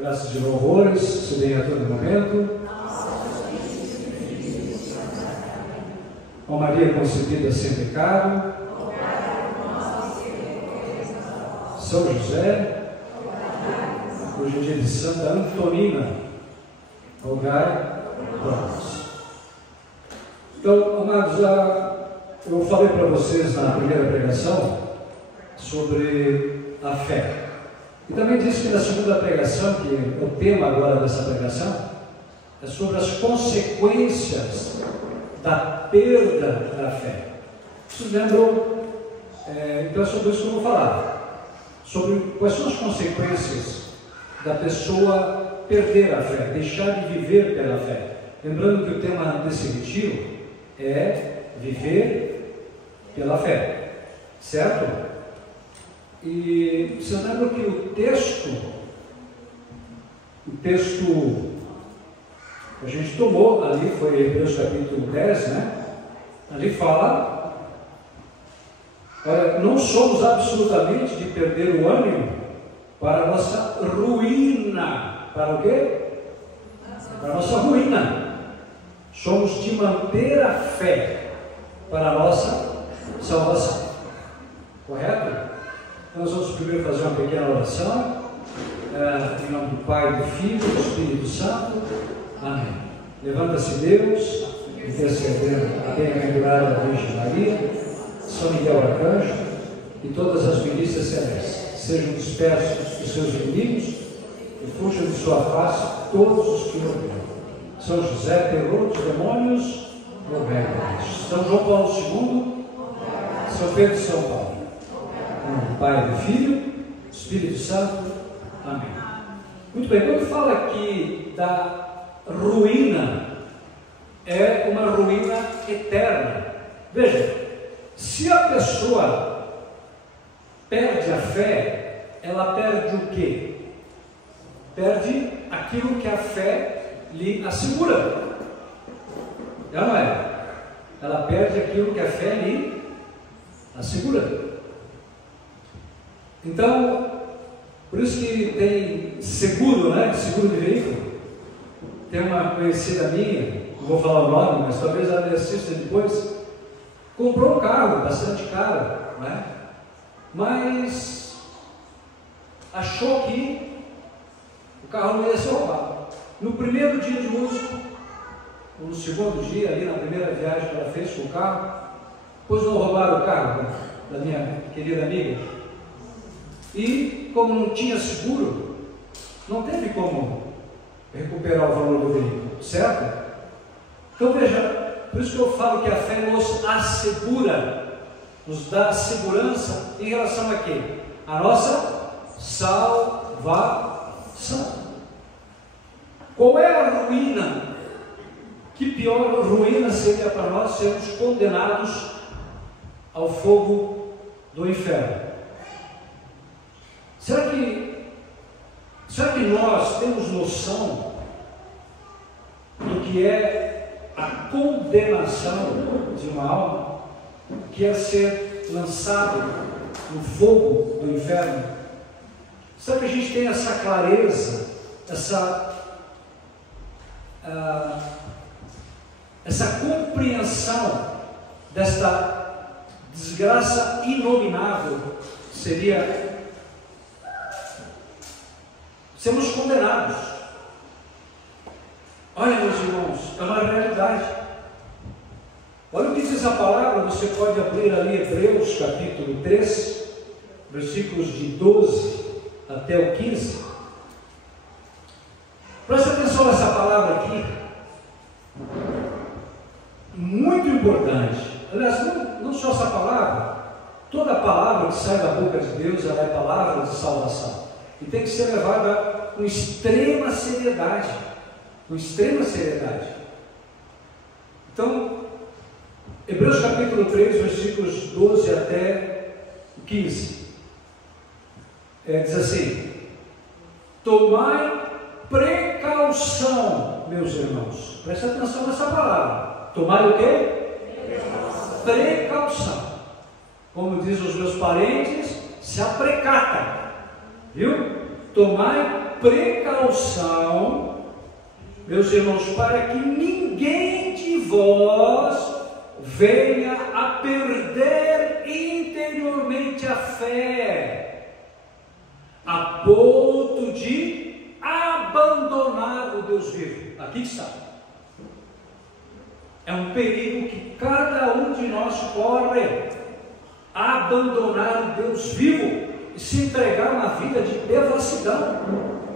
Graças e louvores se deem a todo momento. Ó Maria concebida sem pecado, São José, hoje é dia de Santa Antonina, rogai por nós. Então, amados, eu falei para vocês na primeira pregação sobre a fé. E também disse que na segunda pregação, que é o tema agora dessa pregação, é sobre as consequências da perda da fé. Vocês lembram? Então é sobre isso que eu vou falar. Sobre quais são as consequências da pessoa perder a fé, deixar de viver pela fé. Lembrando que o tema desse retiro é viver pela fé, certo? E vocês lembram que o texto que a gente tomou ali foi Hebreus capítulo 10, né? Ali fala: olha, não somos absolutamente de perder o ânimo para a nossa ruína. Para o quê? Para a nossa ruína. Somos de manter a fé para a nossa salvação. Correto? Então nós vamos primeiro fazer uma pequena oração, em nome do Pai, do Filho e do Espírito Santo. Amém. Levanta-se Deus, intercedendo a bem-aventurada Virgem Maria, São Miguel Arcanjo e todas as milícias celestes, sejam dispersos os seus inimigos e fujam de sua face todos os que odeiam. São José, terror dos demônios, rogai por nós. São João Paulo II, São Pedro e São Paulo. Do Pai, do Filho, do Espírito Santo. Amém. Muito bem, quando fala aqui da ruína, é uma ruína eterna. Veja, se a pessoa perde a fé, ela perde o quê? Perde aquilo que a fé lhe assegura. Não é? Ela perde aquilo que a fé lhe assegura. Então, por isso que tem seguro, né? Seguro de veículo. Tem uma conhecida minha, não vou falar o nome, mas talvez ela me assista depois. Comprou um carro bastante caro, né? Mas achou que o carro não ia ser roubado. No primeiro dia de uso, ou no segundo dia, ali na primeira viagem que ela fez com o carro, pois não roubaram o carro da minha querida amiga. E como não tinha seguro, não teve como recuperar o valor do veículo, certo? Então veja, por isso que eu falo que a fé nos assegura, nos dá segurança em relação a quê? A nossa salvação. Qual é a ruína? Que pior ruína seria para nós sermos condenados ao fogo do inferno? Será que nós temos noção do que é a condenação de uma alma, que é ser lançado no fogo do inferno? Será que a gente tem essa clareza, essa compreensão desta desgraça inominável que seria sermos condenados? Olha, meus irmãos, é uma realidade. Olha o que diz a palavra. Você pode abrir ali Hebreus capítulo 3, versículos de 12 até o 15. Presta atenção nessa palavra aqui, muito importante. Aliás, não só essa palavra, toda palavra que sai da boca de Deus, ela é palavra de salvação. E tem que ser levada com extrema seriedade. Com extrema seriedade. Então, Hebreus capítulo 3, versículos 12 até 15. Diz assim: tomai precaução, meus irmãos. Presta atenção nessa palavra. Tomai o quê? Precaução. Como diz os meus parentes, se aprecata. Viu? tomai precaução, meus irmãos, para que ninguém de vós venha a perder interiormente a fé, a ponto de abandonar o Deus vivo. Aqui está. É um perigo que cada um de nós corre, abandonar o Deus vivo e se entregar a uma vida de devassidão,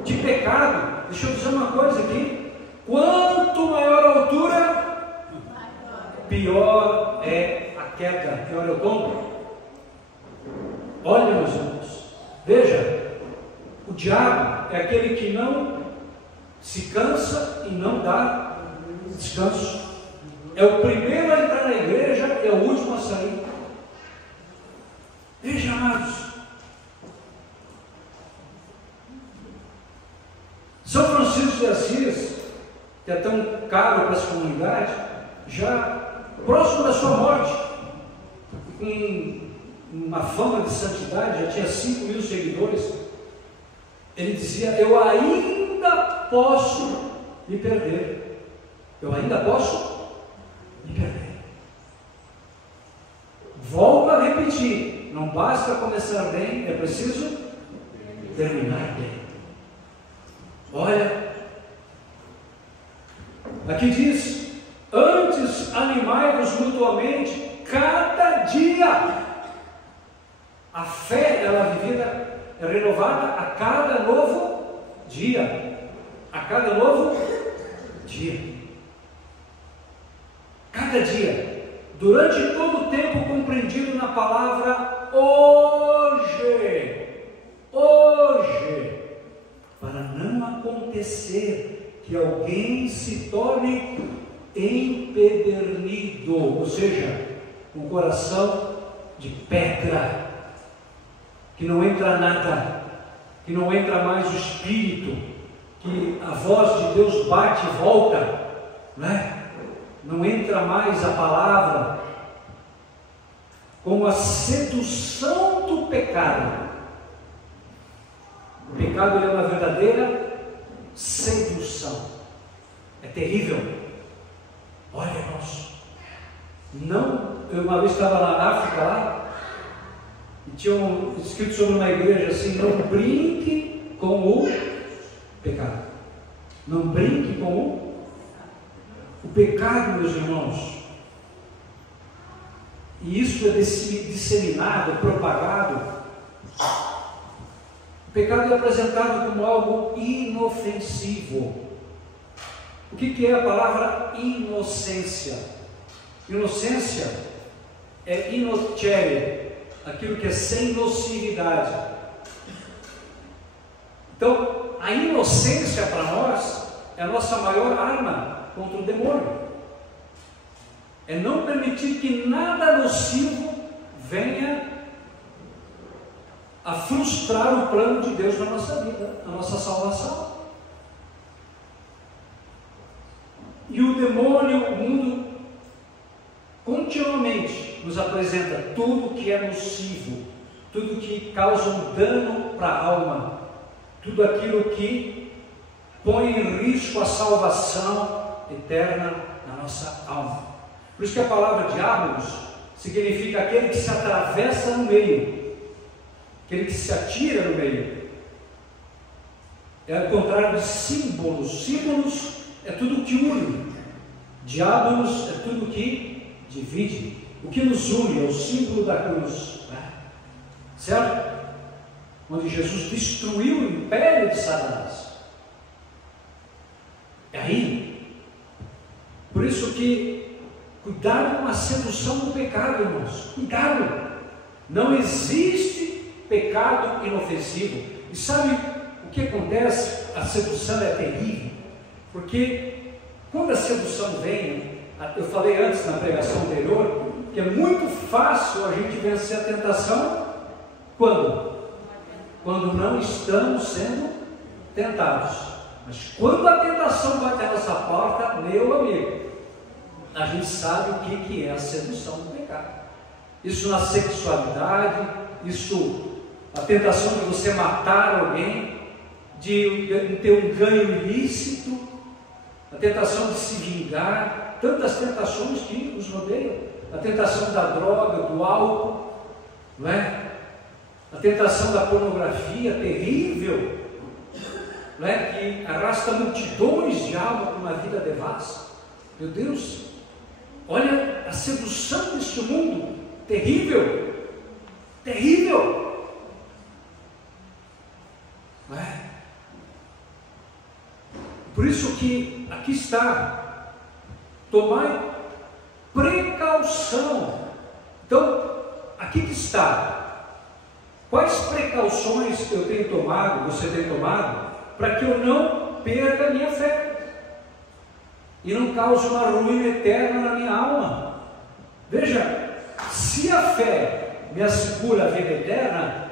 de pecado. Deixa eu dizer uma coisa aqui: quanto maior a altura, pior é a queda, pior é o tombo. Olha, meus irmãos, veja, o diabo é aquele que não se cansa e não dá descanso. É o primeiro a entrar na igreja, é o último a sair. Veja, amados, São Francisco de Assis, que é tão caro para essa comunidade, já próximo da sua morte, com uma fama de santidade, já tinha 5.000 seguidores, ele dizia: eu ainda posso me perder, eu ainda posso me perder. Volto a repetir, não basta começar bem, é preciso terminar bem. Olha, aqui diz: antes animai-vos mutuamente cada dia. A fé, ela é vivida, é renovada a cada novo dia. A cada novo dia. Cada dia. Durante todo o tempo compreendido na palavra hoje. Hoje. Para não acontecer que alguém se torne empedernido, ou seja, um coração de pedra, que não entra nada, que não entra mais o Espírito, que a voz de Deus bate e volta, não entra mais a palavra, com a sedução do pecado. O pecado é uma verdadeira sedução, é terrível. Olha, irmãos, eu uma vez estava na África lá, e tinha escrito sobre uma igreja assim: não brinque com o pecado, não brinque com o pecado, meus irmãos. E isso é disseminado, propagado. O pecado é apresentado como algo inofensivo. O que é a palavra inocência? Inocência é inocere, aquilo que é sem nocividade. Então, a inocência para nós é a nossa maior arma contra o demônio. É não permitir que nada nocivo venha a frustrar o plano de Deus na nossa vida, na nossa salvação. E o demônio, o mundo, continuamente nos apresenta tudo que é nocivo, tudo que causa um dano para a alma, tudo aquilo que põe em risco a salvação eterna na nossa alma. Por isso que a palavra diabos significa aquele que se atravessa no meio, aquele que se atira no meio. É o contrário de símbolos. Símbolos é tudo que une. Diabos é tudo que divide. O que nos une é o símbolo da cruz, certo? Onde Jesus destruiu o império de Satanás. É aí. Por isso que cuidado com a sedução do pecado, irmãos. Cuidado. Não existe pecado inofensivo. E sabe o que acontece? A sedução é terrível, porque quando a sedução vem, eu falei antes na pregação anterior, que é muito fácil a gente vencer a tentação. Quando não estamos sendo tentados. Mas quando a tentação bate a nossa porta, meu amigo, a gente sabe o que é a sedução do pecado. Isso na sexualidade, isso a tentação de você matar alguém, de ter um ganho ilícito, a tentação de se vingar, tantas tentações que nos rodeiam, a tentação da droga, do álcool, não é? A tentação da pornografia terrível, não é? Que arrasta multidões de alma para uma vida devassa. Meu Deus, olha a sedução deste mundo, terrível, terrível, não é? Por isso que aqui está, tomai precaução. Então, aqui que está, quais precauções eu tenho tomado, você tem tomado, para que eu não perca a minha fé e não cause uma ruína eterna na minha alma? Veja, se a fé me assegura a vida eterna,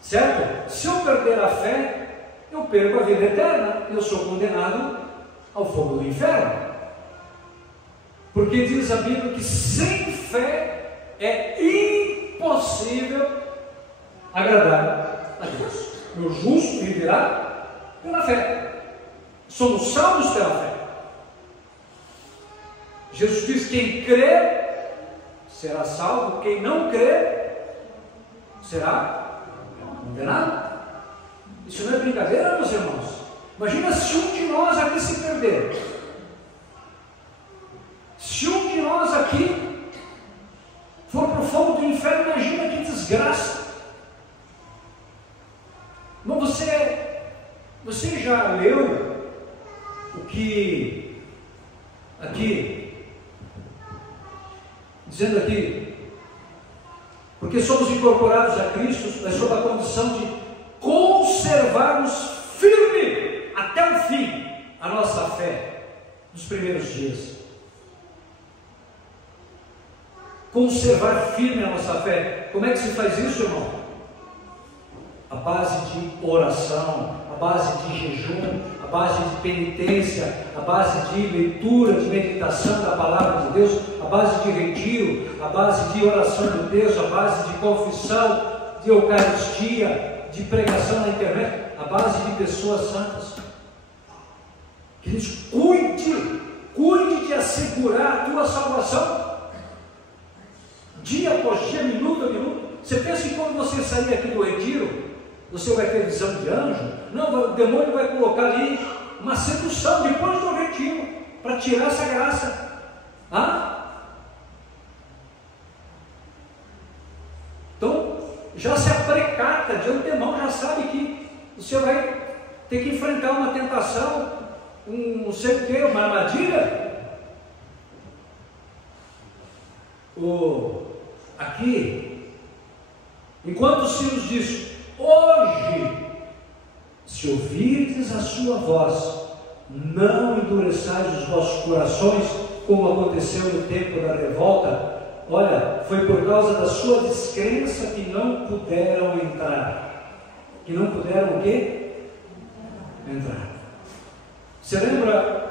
certo? Se eu perder a fé, eu perco a vida eterna, eu sou condenado ao fogo do inferno. Porque diz a Bíblia que sem fé é impossível agradar a Deus. O justo viverá pela fé. Somos salvos pela fé. Jesus diz: quem crê será salvo, quem não crê será condenado. Isso não é brincadeira, meus irmãos. Imagina se um de nós aqui se perder. Se um de nós aqui for para o fogo do inferno, imagina que desgraça. Mas você já leu o que aqui, dizendo aqui, porque somos incorporados a Cristo, é sob a condição de conservarmos firme até o fim a nossa fé dos primeiros dias. Conservar firme a nossa fé. Como é que se faz isso, irmão? A base de oração, a base de jejum, a base de penitência, a base de leitura, de meditação da palavra de Deus, a base de retiro, a base de oração do Deus, a base de confissão, de eucaristia, de pregação na internet, a base de pessoas santas. Queridos, cuide de assegurar a tua salvação, dia após dia, minuto a minuto. Você pensa que quando você sair aqui do retiro, você vai ter visão de anjo? Não, o demônio vai colocar ali uma sedução depois do retiro, para tirar essa graça. Então, já se aprecata de antemão, já sabe que você vai ter que enfrentar uma tentação, não sei o que, uma armadilha. Aqui, enquanto os filhos diz: hoje, se ouvirdes a sua voz, não endureçais os vossos corações, como aconteceu no tempo da revolta. Olha, foi por causa da sua descrença que não puderam entrar. Que não puderam o quê? Entrar. Você lembra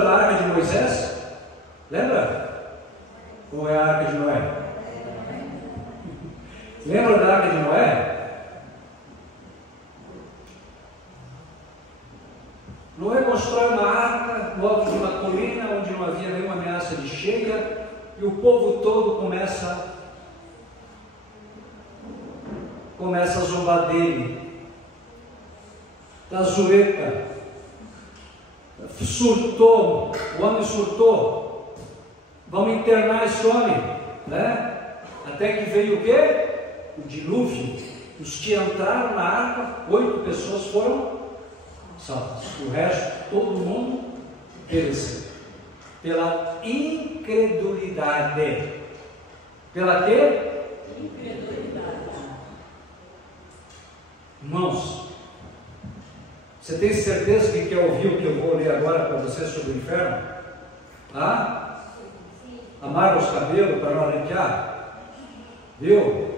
da arca de Moisés? Lembra? Ou é a arca de Noé? Lembra da arca de Noé? Noé constrói uma arca no alto de uma colina onde não havia nenhuma ameaça de cheia, e o povo todo começa a zombar dele, da zureta. Surtou, o homem surtou. Vamos internar esse homem, né? Até que veio o quê? O dilúvio. Os que entraram na arca, 8 pessoas foram salvas. O resto, todo mundo pereceu pela incredulidade. Pela quê? Incredulidade. Irmãos, você tem certeza que quer ouvir o que eu vou ler agora para você sobre o inferno? Amarga os cabelos para não arrancar? Viu?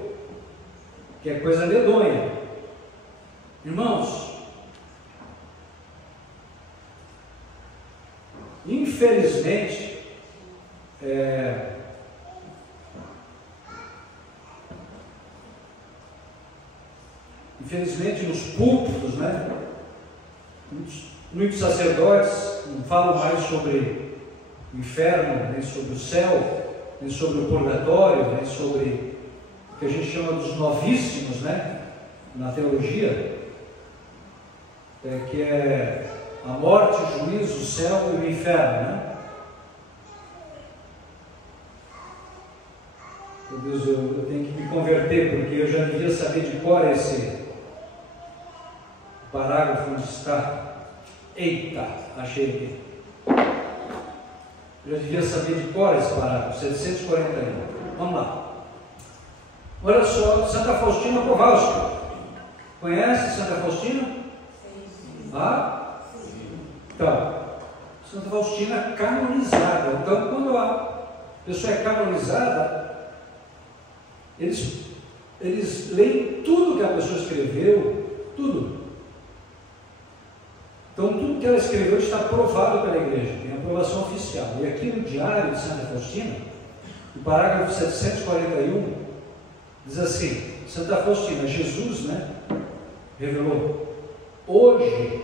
Que é coisa medonha. Irmãos, infelizmente, Infelizmente, nos púlpitos, né? Muitos sacerdotes não falam mais sobre o inferno, nem sobre o céu, nem sobre o purgatório, nem sobre o que a gente chama dos novíssimos, né? Na teologia, que é a morte, o juízo, o céu e o inferno, né? Meu Deus, eu tenho que me converter, porque eu já devia saber de cor esse parágrafo onde está. Eita, achei aqui. Eu já devia saber de cor esse parágrafo, 741. Vamos lá. Olha só, Santa Faustina Kowalska. Conhece Santa Faustina? Sim. Ah? Sim. Então, Santa Faustina canonizada. Então, quando a pessoa é canonizada, eles leem tudo que a pessoa escreveu, tudo. Então, tudo que ela escreveu está aprovado pela igreja, tem aprovação oficial. E aqui no Diário de Santa Faustina, no parágrafo 741, diz assim: Santa Faustina, Jesus, né, revelou: hoje,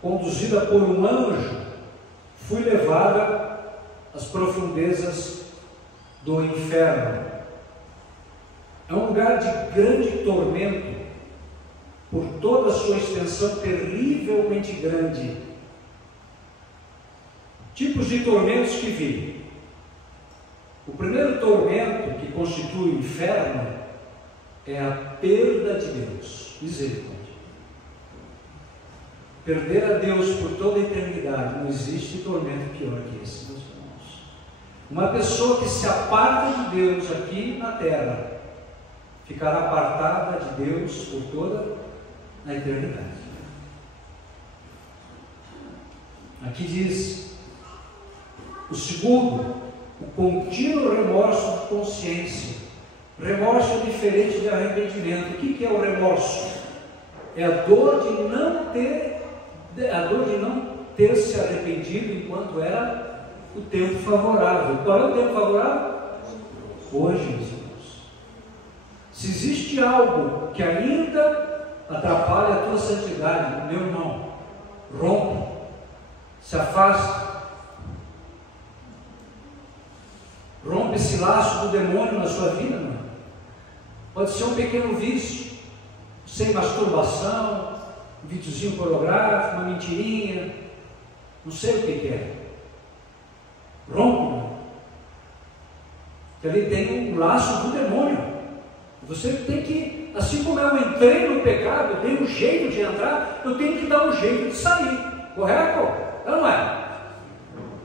conduzida por um anjo, fui levada às profundezas do inferno. É um lugar de grande tormento, por toda a sua extensão terrivelmente grande. Tipos de tormentos que vi. O primeiro tormento, que constitui o inferno, é a perda de Deus. Misericórdia. Perder a Deus por toda a eternidade. Não existe tormento pior que esse, meus irmãos. Uma pessoa que se aparta de Deus aqui na terra ficará apartada de Deus por toda a eternidade. Aqui diz: o segundo, o contínuo remorso de consciência. Remorso é diferente de arrependimento. O que é o remorso? É a dor de não ter se arrependido enquanto era o tempo favorável. Qual é o tempo favorável? Hoje, meus irmãos. Se existe algo que ainda atrapalha a tua santidade, meu irmão, rompe, se afasta, rompe esse laço do demônio na sua vida, mano. Pode ser um pequeno vício, sem masturbação, um videozinho pornográfico, uma mentirinha, não sei o que é. Rompe, mano. Que ali tem um laço do demônio. Você tem que, assim como eu entrei no pecado, eu tenho um jeito de entrar, eu tenho que dar um jeito de sair, correto? Não é?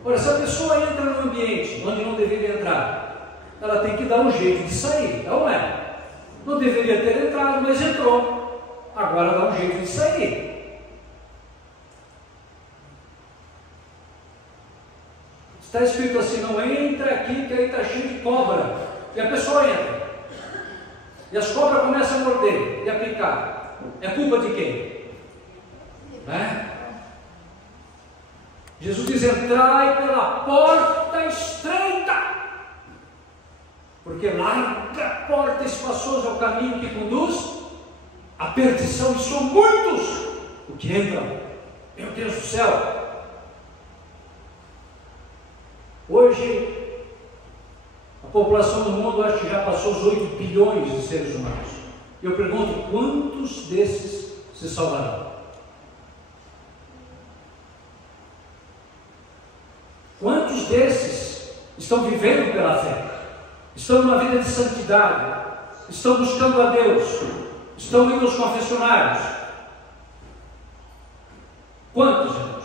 Olha, se a pessoa entra num ambiente onde não deveria entrar, ela tem que dar um jeito de sair, não é? Não deveria ter entrado, mas entrou, agora dá um jeito de sair. Está escrito assim: não entra aqui que aí está cheio de cobra, e a pessoa entra. E as cobras começam a morder e a picar. É culpa de quem? Né? Jesus diz: entrai pela porta estreita, porque larga a porta espaçosa é o caminho que conduz à perdição, e são muitos os que entram. Meu Deus do céu! Hoje a população do mundo, acho que já passou os 8 bilhões de seres humanos. Eu pergunto: quantos desses se salvarão? Quantos desses estão vivendo pela fé? Estão numa vida de santidade? Estão buscando a Deus? Estão indo aos confessionários? Quantos, irmãos?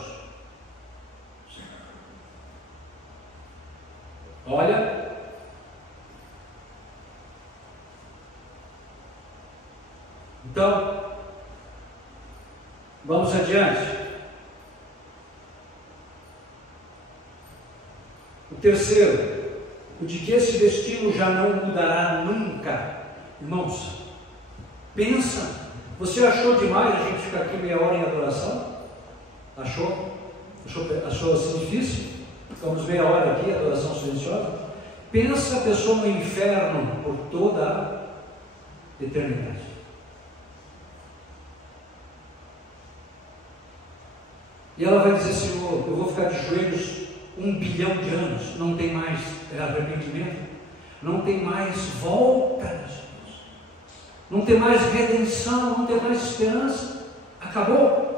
Olha, então, vamos adiante. O terceiro, o de que esse destino já não mudará nunca. Irmãos, pensa, você achou demais a gente ficar aqui meia hora em adoração? Achou assim difícil? Ficamos meia hora aqui, adoração silenciosa? Pensa a pessoa no inferno por toda a eternidade. E ela vai dizer: Senhor, eu vou ficar de joelhos 1 bilhão de anos. Não tem mais arrependimento, não tem mais volta, Jesus. Não tem mais redenção, não tem mais esperança. Acabou.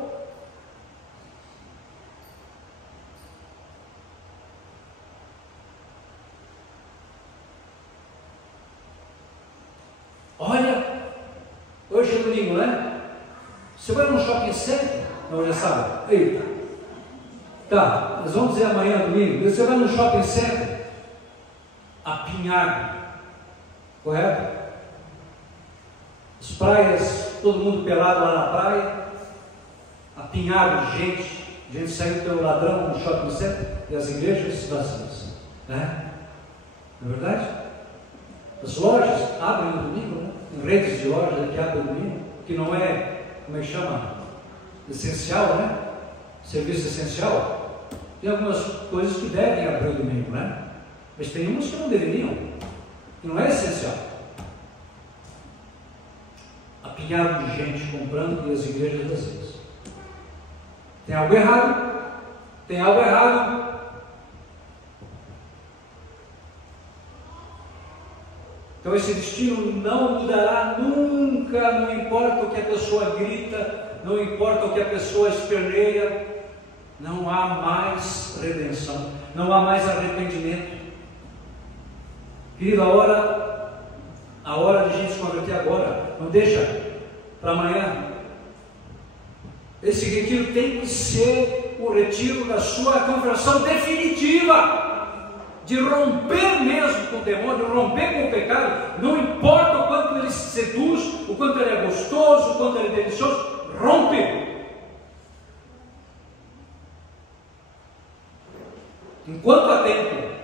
Olha, hoje é domingo, né? Você vai no shopping center? Não, já sabe. Eita. Tá, nós vamos dizer amanhã, domingo. Você vai no shopping center? Apinhado. Correto? As praias, todo mundo pelado lá na praia. Apinhado de gente. Gente saindo pelo ladrão no shopping center. E as igrejas vazias. Né? Não é verdade? As lojas abrem no domingo, né? Tem redes de lojas que abrem no domingo, que não é, como é que chama? Essencial, né? Serviço essencial. Tem algumas coisas que devem abrir no domingo, né? Mas tem umas que não deveriam, que não é essencial. Apinhado de gente comprando e as igrejas vazias. Tem algo errado? Tem algo errado? Então esse destino não mudará nunca, não importa o que a pessoa grita, não importa o que a pessoa esperneia, não há mais redenção, não há mais arrependimento. Querido, a hora de a gente se converter agora, não deixa para amanhã. Esse retiro tem que ser o retiro da sua conversão definitiva. De romper mesmo com o demônio, romper com o pecado, não importa o quanto ele se seduz, o quanto ele é gostoso, o quanto ele é delicioso, rompe. Enquanto há tempo.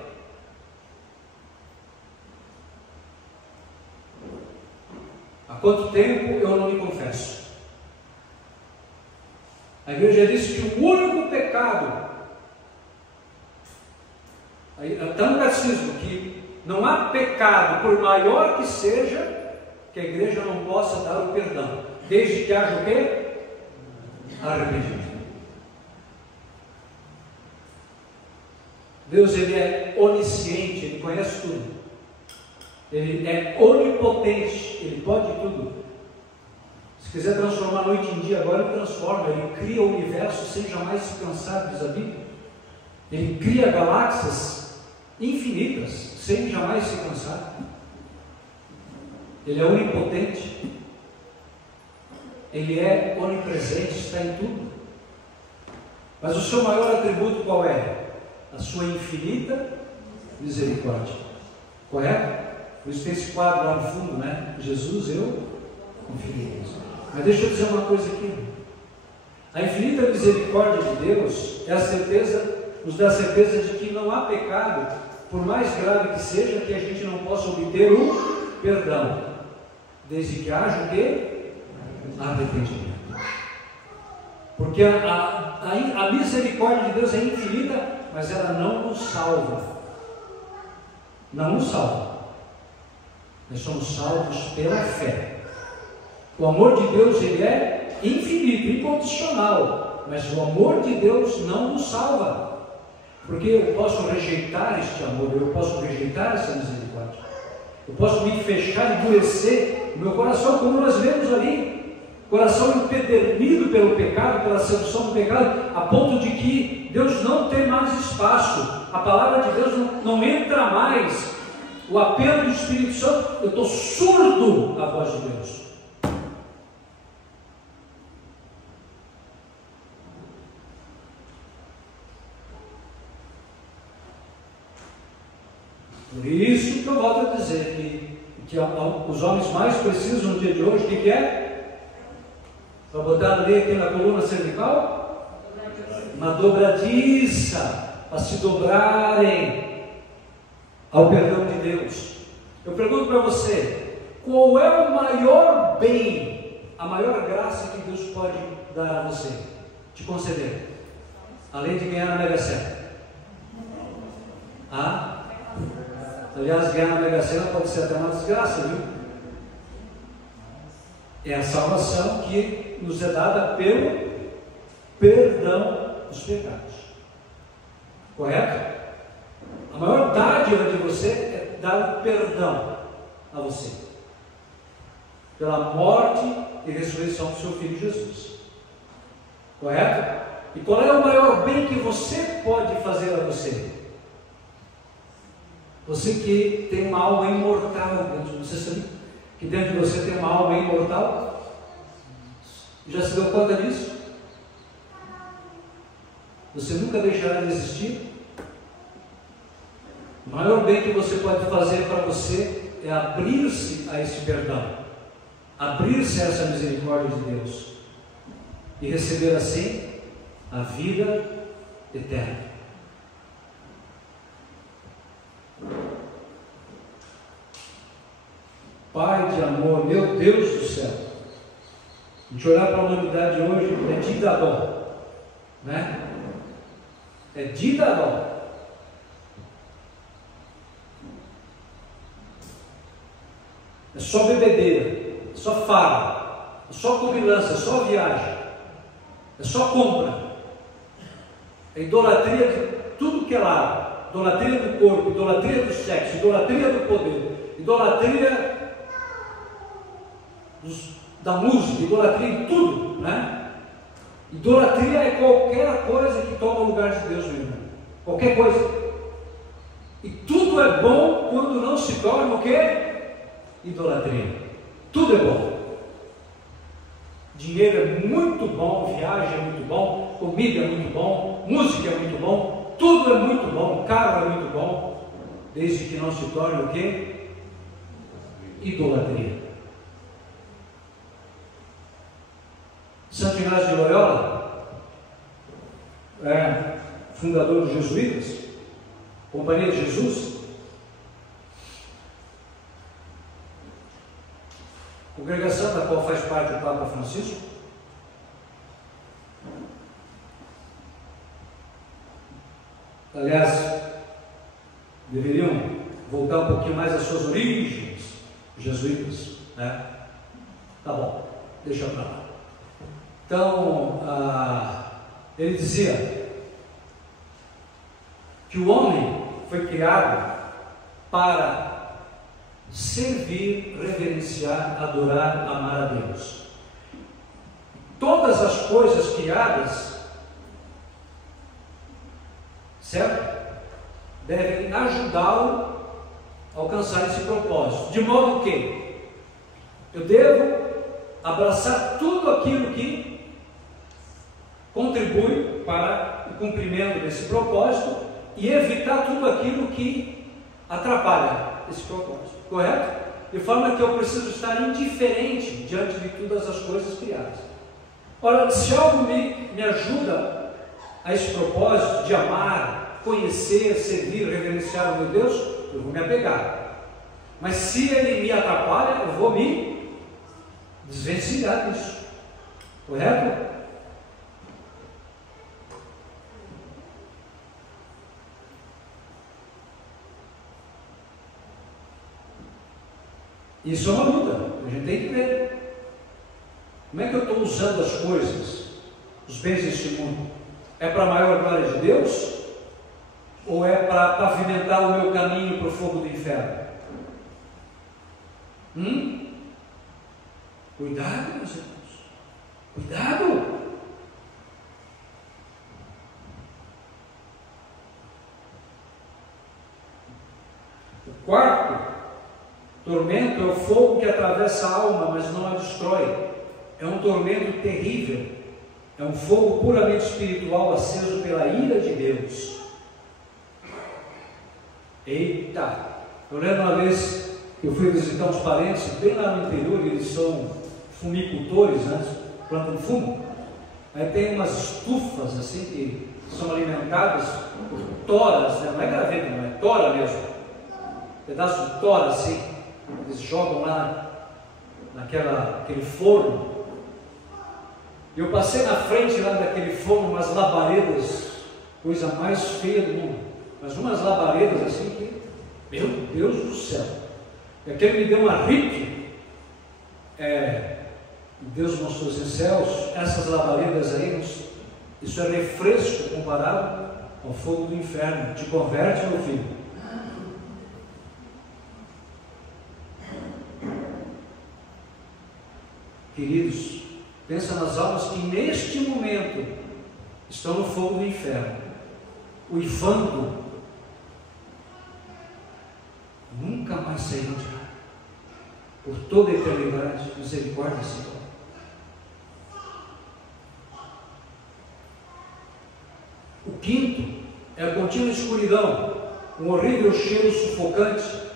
Há quanto tempo eu não me confesso? A igreja disse que o único pecado, está no catecismo, que não há pecado, por maior que seja, que a igreja não possa dar o perdão, desde que haja o quê? Arrependimento. Deus, Ele é onisciente, Ele conhece tudo, Ele é onipotente, Ele pode tudo. Se quiser transformar a noite em dia, agora Ele transforma, Ele cria o universo sem jamais se cansar, diz a Bíblia. Ele cria galáxias infinitas, sem jamais se cansar. Ele é onipotente, Ele é onipresente, está em tudo. Mas o seu maior atributo qual é? A sua infinita misericórdia. Correto? Por isso tem esse quadro lá no fundo, né? Jesus, eu confio em Deus. Mas deixa eu dizer uma coisa aqui. A infinita misericórdia de Deus é a certeza, nos dá a certeza de que não há pecado, por mais grave que seja, que a gente não possa obter o perdão, desde que haja o quê? Arrependimento. Porque a misericórdia de Deus é infinita, mas ela não nos salva. Não nos salva. Nós somos salvos pela fé. O amor de Deus, ele é infinito, incondicional, mas o amor de Deus não nos salva. Porque eu posso rejeitar este amor, eu posso rejeitar essa misericórdia, eu posso me fechar, endurecer o meu coração, como nós vemos ali, coração empedernido pelo pecado, pela sedução do pecado, a ponto de que Deus não tem mais espaço, a palavra de Deus não entra mais, o apelo do Espírito Santo, eu estou surdo à voz de Deus. Por isso que eu volto a dizer que os homens mais precisam no dia de hoje, o que é? Para botar ali aqui na coluna cervical? Uma dobradiça, para se dobrarem ao perdão de Deus. Eu pergunto para você, qual é o maior bem, a maior graça que Deus pode dar a você, te conceder, além de ganhar na Mega Sena? Aliás, ganhar na Mega Sena pode ser até uma desgraça, viu? É a salvação que nos é dada pelo perdão dos pecados. Correto? A maior dádiva de você é dar o perdão a você, pela morte e ressurreição do seu Filho Jesus. Correto? E qual é o maior bem que você pode fazer a você? Você que tem uma alma imortal dentro de você, sabe que dentro de você tem uma alma imortal? Já se deu conta disso? Você nunca deixará de existir. O maior bem que você pode fazer para você é abrir-se a esse perdão, abrir-se a essa misericórdia de Deus e receber assim a vida eterna. Pai de amor, meu Deus do céu, a gente olhar para a humanidade hoje é didadó, né? É didadó. É só bebedeira, é só farra, é só combinância, é só viagem, é só compra, é idolatria de tudo que é lado, idolatria do corpo, idolatria do sexo, idolatria do poder, idolatria da música, idolatria em tudo, né? Idolatria é qualquer coisa que toma o lugar de Deus, meu irmão, qualquer coisa. E tudo é bom quando não se torna o quê? Idolatria. Tudo é bom. Dinheiro é muito bom, viagem é muito bom, comida é muito bom, música é muito bom, tudo é muito bom, carro é muito bom, desde que não se torne o quê? Idolatria. Santo Inácio de Loyola, fundador dos jesuítas, Companhia de Jesus, congregação da qual faz parte o Papa Francisco, aliás, deveriam voltar um pouquinho mais às suas origens, jesuítas, né? Tá bom, deixa para lá. Então, ele dizia que o homem foi criado para servir, reverenciar, adorar, amar a Deus. Todas as coisas criadas, certo? Devem ajudá-lo a alcançar esse propósito. De modo que eu devo abraçar tudo aquilo que contribui para o cumprimento desse propósito e evitar tudo aquilo que atrapalha esse propósito, correto? De forma que eu preciso estar indiferente diante de todas as coisas criadas. Ora, se algo me ajuda a esse propósito de amar, conhecer, servir, reverenciar o meu Deus, eu vou me apegar. Mas se ele me atrapalha, eu vou me desvencilhar disso, correto? Isso é uma luta, a gente tem que ver. Como é que eu estou usando as coisas, os bens deste mundo? É para a maior glória de Deus? Ou é para pavimentar o meu caminho para o fogo do inferno? Cuidado, meus irmãos. Cuidado. O quarto tormento é o fogo que atravessa a alma, mas não a destrói. É um tormento terrível. É um fogo puramente espiritual aceso pela ira de Deus. Eita! Eu lembro uma vez que eu fui visitar uns parentes, bem lá no interior, eles são fumicultores, né? Plantam fumo. Aí tem umas estufas assim que são alimentadas por toras, né? Não é graveta, não é tora mesmo. Pedaço de tora assim. Eles jogam lá naquele forno. E eu passei na frente lá daquele forno, umas labaredas, coisa mais feia do mundo, mas umas labaredas assim que, meu Deus do céu, e aquele me deu um arrepio. Deus mostrou os céus, essas labaredas aí Isso é refresco comparado ao fogo do inferno. Te converte, meu filho. Queridos, pensa nas almas que neste momento estão no fogo do inferno, uivando, nunca mais sairão de lá, por toda a eternidade. Misericórdia, Senhor. O quinto é a contínua escuridão, um horrível cheiro sufocante.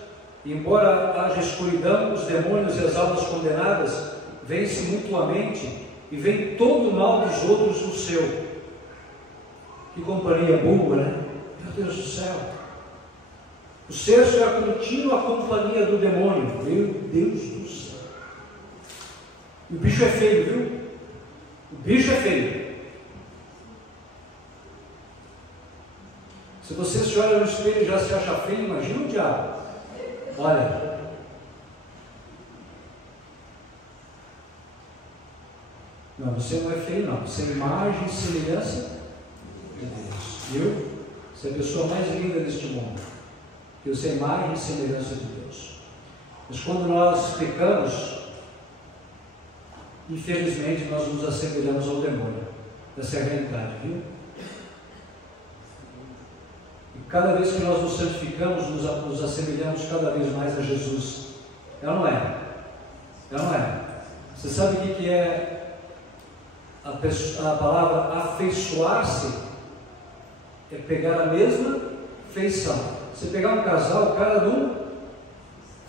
Embora haja escuridão, os demônios e as almas condenadas vencem mutuamente e veem todo o mal dos outros no seu. Que companhia boa, né? Meu Deus do céu. O sexto é a contínua companhia do demônio. Meu Deus do céu. E o bicho é feio, viu? O bicho é feio. Se você se olha no espelho e já se acha feio, imagina o diabo. Olha. Não, você não é feio, não. Você é imagem e semelhança de Deus. Viu? Você é a pessoa mais linda deste mundo. Porque você é imagem e semelhança de Deus. Mas quando nós pecamos, infelizmente nós nos assemelhamos ao demônio. Essa é a realidade, viu? E cada vez que nós nos santificamos, nos assemelhamos cada vez mais a Jesus. É ou não é? É ou não é? Você sabe o que é a palavra afeiçoar-se? É pegar a mesma feição. Você pegar um casal, cada um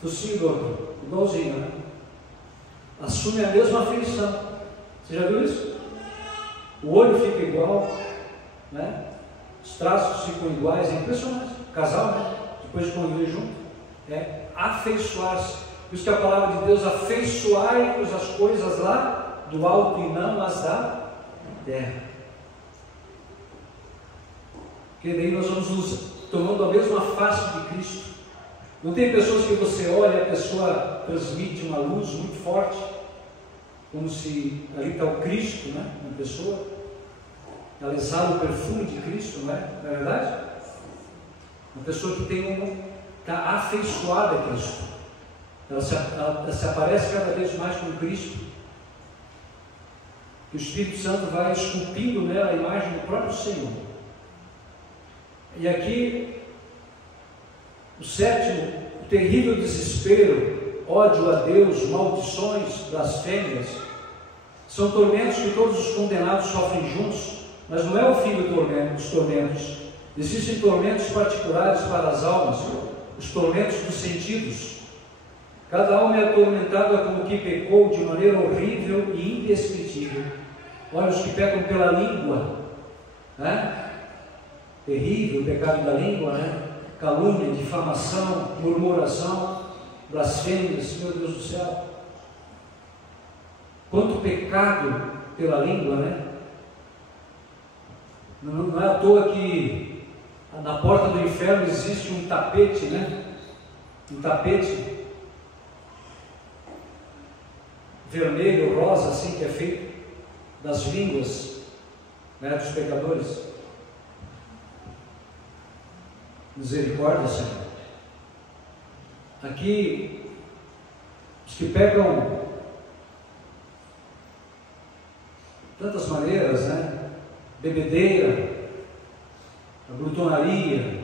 focinho do outro, igualzinho, né? Assume a mesma feição. Você já viu isso? O olho fica igual, né? Os traços ficam iguais, é impressionante. Casal, né? Depois de conviver junto, é afeiçoar-se. Por isso que a palavra de Deus, afeiçoai-vos as coisas lá do alto e não as da terra. Porque daí nós vamos nos tomando a mesma face de Cristo. Não tem pessoas que você olha e a pessoa transmite uma luz muito forte, como se ali está o Cristo, né? Uma pessoa, ela exala o perfume de Cristo, não é? Não é verdade? Uma pessoa que está afeiçoada a Cristo, ela se aparece cada vez mais com Cristo. O Espírito Santo vai esculpindo nela a imagem do próprio Senhor. E aqui, o sétimo, o terrível desespero, ódio a Deus, maldições, blasfêmias, são tormentos que todos os condenados sofrem juntos, mas não é o fim dos tormentos. Existem tormentos particulares para as almas, os tormentos dos sentidos. Cada alma é atormentada como que pecou de maneira horrível e indescritível. Olha, os que pecam pela língua, né? Terrível o pecado da língua, né? Calúnia, difamação, murmuração, blasfêmias, meu Deus do céu. Quanto pecado pela língua, né? Não é à toa que na porta do inferno existe um tapete, né? Um tapete vermelho, rosa, assim, que é feito das línguas, né, dos pecadores. Misericórdia, Senhor. Aqui, os que pecam tantas maneiras, né? Bebedeira, a glutonaria,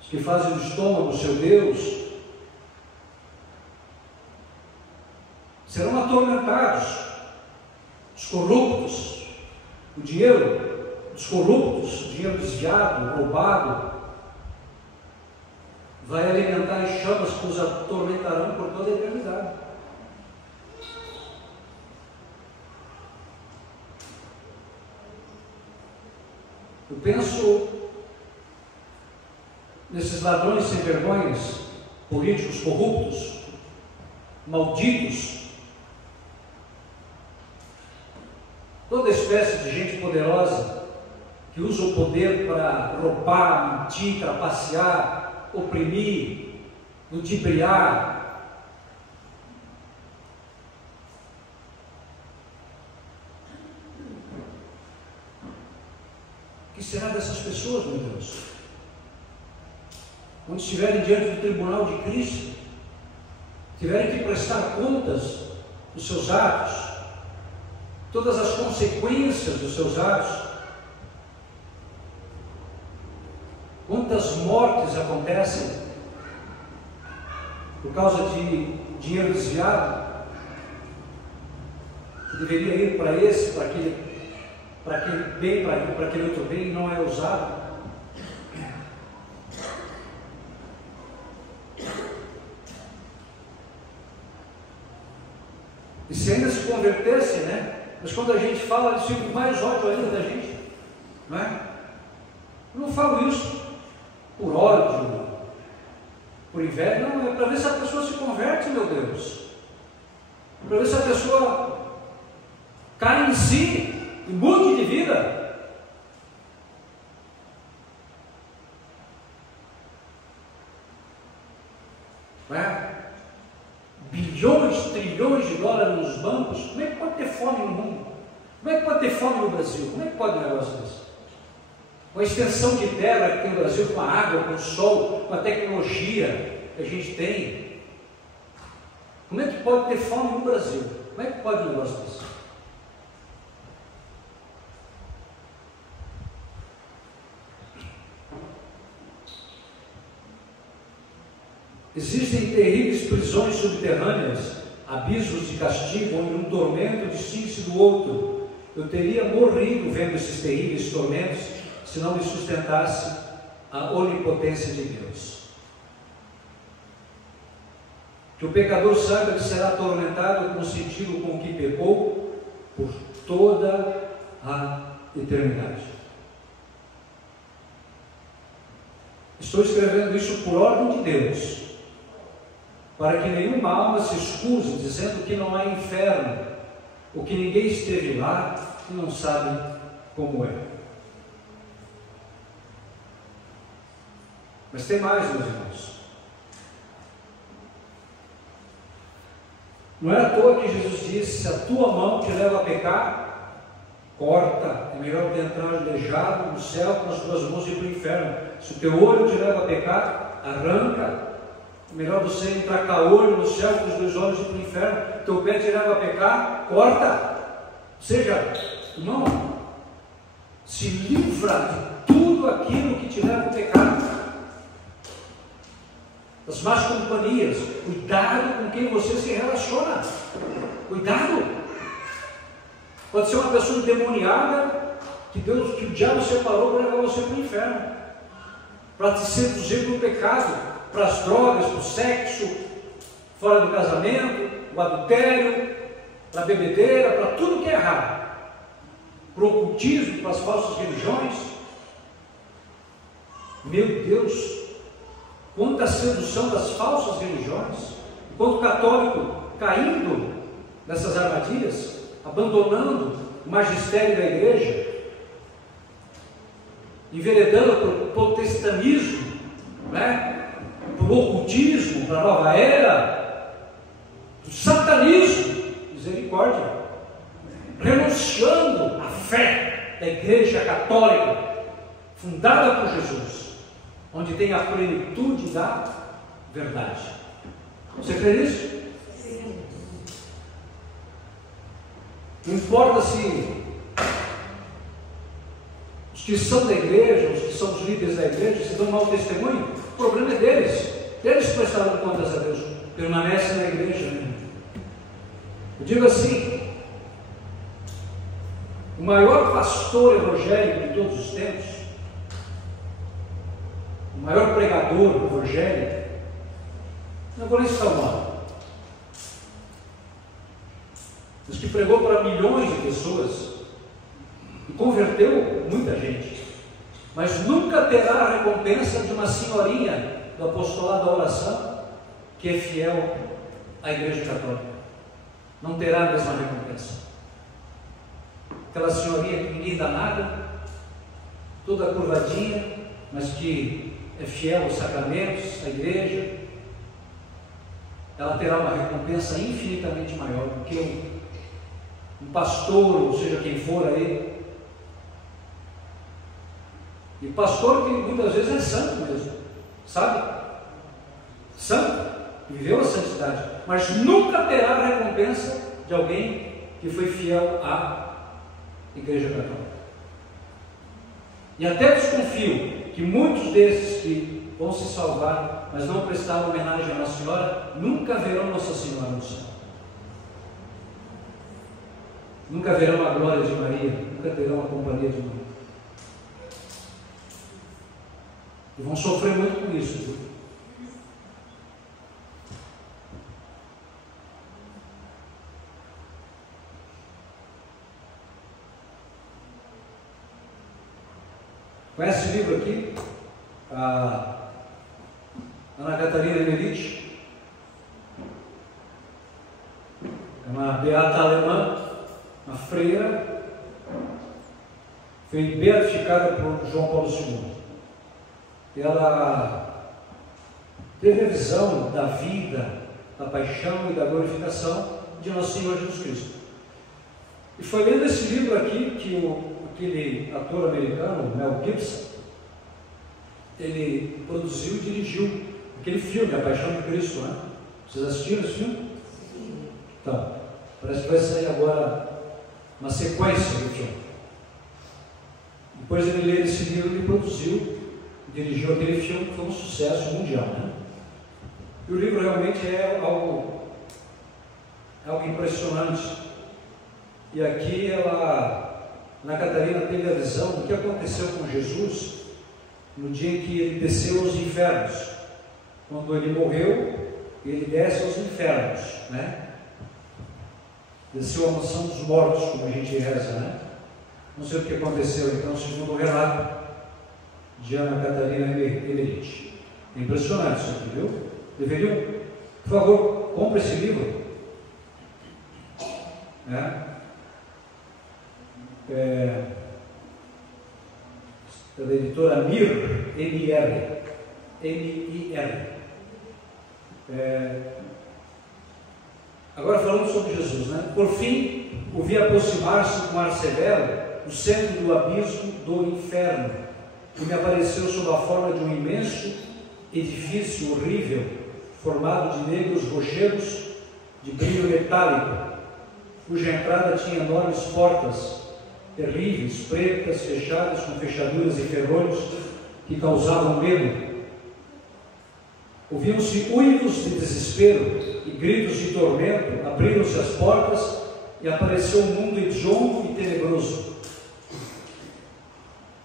os que fazem do estômago seu Deus, serão atormentados. Os corruptos, o dinheiro dos corruptos, o dinheiro desviado, roubado, vai alimentar as chamas que os atormentarão por toda a eternidade. Eu penso nesses ladrões sem vergonhas, políticos corruptos, malditos, toda espécie de gente poderosa que usa o poder para roubar, mentir, trapacear, oprimir, ludibriar. que será dessas pessoas, meu Deus? Quando estiverem diante do tribunal de Cristo, tiverem que prestar contas dos seus atos, todas as consequências dos seus atos. Quantas mortes acontecem por causa de dinheiro desviado, que deveria ir para esse, para aquele bem, para aquele outro bem, e não é usado. E se ainda se convertessem, né? Mas quando a gente fala, eles ficam com mais ódio ainda da gente, não é? Eu não falo isso por ódio, por inveja, não, é para ver se a pessoa se converte, meu Deus, para ver se a pessoa cai em si e mude de vida. Não é? Bilhões, trilhões de dólares nos bancos. Como é que pode ter fome no mundo? Como é que pode ter fome no Brasil? Como é que pode um negócio desse? Com a extensão de terra que tem no Brasil, com a água, com o sol, com a tecnologia que a gente tem, como é que pode ter fome no Brasil? Como é que pode um negócio desse? Existem terríveis prisões subterrâneas, abismos de castigo, onde um tormento distingue-se do outro. Eu teria morrido vendo esses terríveis tormentos, se não me sustentasse a onipotência de Deus. Que o pecador saiba que será atormentado com o sentido com que pecou por toda a eternidade. Estou escrevendo isso por ordem de Deus, para que nenhuma alma se excuse dizendo que não há inferno, ou que ninguém esteve lá e não sabe como é. Mas tem mais, meus irmãos. Não é à toa que Jesus disse: se a tua mão te leva a pecar, corta. É melhor tu entrar aleijado no céu com as tuas mãos e ir para o inferno. Se o teu olho te leva a pecar, arranca. É melhor você entrar caolho no céu com os dois olhos e ir para o inferno. Teu pé te leva a pecar, corta. Ou seja, irmão, se livra de tudo aquilo que te leva a pecar. As más companhias, cuidado com quem você se relaciona, cuidado. Pode ser uma pessoa endemoniada que o diabo separou para levar você para o inferno, para te seduzir para o pecado, para as drogas, para o sexo fora do casamento, o adultério, para a bebedeira, para tudo que é errado, para o ocultismo, para as falsas religiões. Meu Deus, quanta sedução das falsas religiões, quanto católico caindo nessas armadilhas, abandonando o magistério da igreja, enveredando para o protestantismo, né? Para o ocultismo, para a nova era, para o satanismo, misericórdia, renunciando à fé da igreja católica, fundada por Jesus, onde tem a plenitude da verdade. Você crê nisso? Sim. Não importa se os que são da igreja, os que são os líderes da igreja, se dão mau testemunho, o problema é deles. Eles prestarão contas a Deus. Permanecem na igreja, né? Eu digo assim: o maior pastor evangélico de todos os tempos, o maior pregador evangélico, não vou nem citar o nome, mas que pregou para milhões de pessoas e converteu muita gente, mas nunca terá a recompensa de uma senhorinha do apostolado da oração que é fiel à igreja católica. Não terá a mesma recompensa. Aquela senhorinha que ninguém dá nada, toda curvadinha, mas que é fiel aos sacramentos, à igreja, ela terá uma recompensa infinitamente maior do que um pastor, ou seja, quem for aí. E pastor que muitas vezes é santo mesmo, sabe? Santo, viveu a santidade, mas nunca terá a recompensa de alguém que foi fiel à Igreja Católica. E até desconfio que muitos desses que vão se salvar, mas não prestaram homenagem à Nossa Senhora, nunca verão Nossa Senhora no céu. Nunca verão a glória de Maria, nunca terão a companhia de Maria. E vão sofrer muito com isso, viu? Conhece esse livro aqui? A Ana Catarina Emerich, é uma beata alemã, uma freira, foi beatificada por João Paulo II. Ela teve a visão da vida, da paixão e da glorificação de Nosso Senhor Jesus Cristo. E foi lendo esse livro aqui que aquele ator americano, Mel Gibson, ele produziu e dirigiu aquele filme, A Paixão de Cristo, né? Vocês assistiram esse filme? Sim. Então, parece que vai sair agora uma sequência do filme. Depois ele leu esse livro, ele produziu, dirigiu aquele filme que foi um sucesso mundial, né? E o livro realmente é algo impressionante. E aqui Ana Catarina teve a visão do que aconteceu com Jesus no dia em que ele desceu aos infernos. Quando ele morreu, ele desce aos infernos, né? Desceu à mansão dos mortos, como a gente reza, né? Não sei o que aconteceu, então, segundo o relato de Ana Catarina Emerich. É impressionante isso aqui, viu? Deveriam, por favor, compre esse livro. É da editora Mir, M-I-R. Agora falando sobre Jesus, né? Por fim, o vi aproximar-se com ar severo do centro do abismo do inferno, e me apareceu sob a forma de um imenso edifício horrível, formado de negros rochedos de brilho metálico, cuja entrada tinha enormes portas terríveis, pretas, fechadas com fechaduras e ferrolhos que causavam medo. Ouviam-se uivos de desespero e gritos de tormento. Abriram-se as portas e apareceu um mundo hediondo e tenebroso.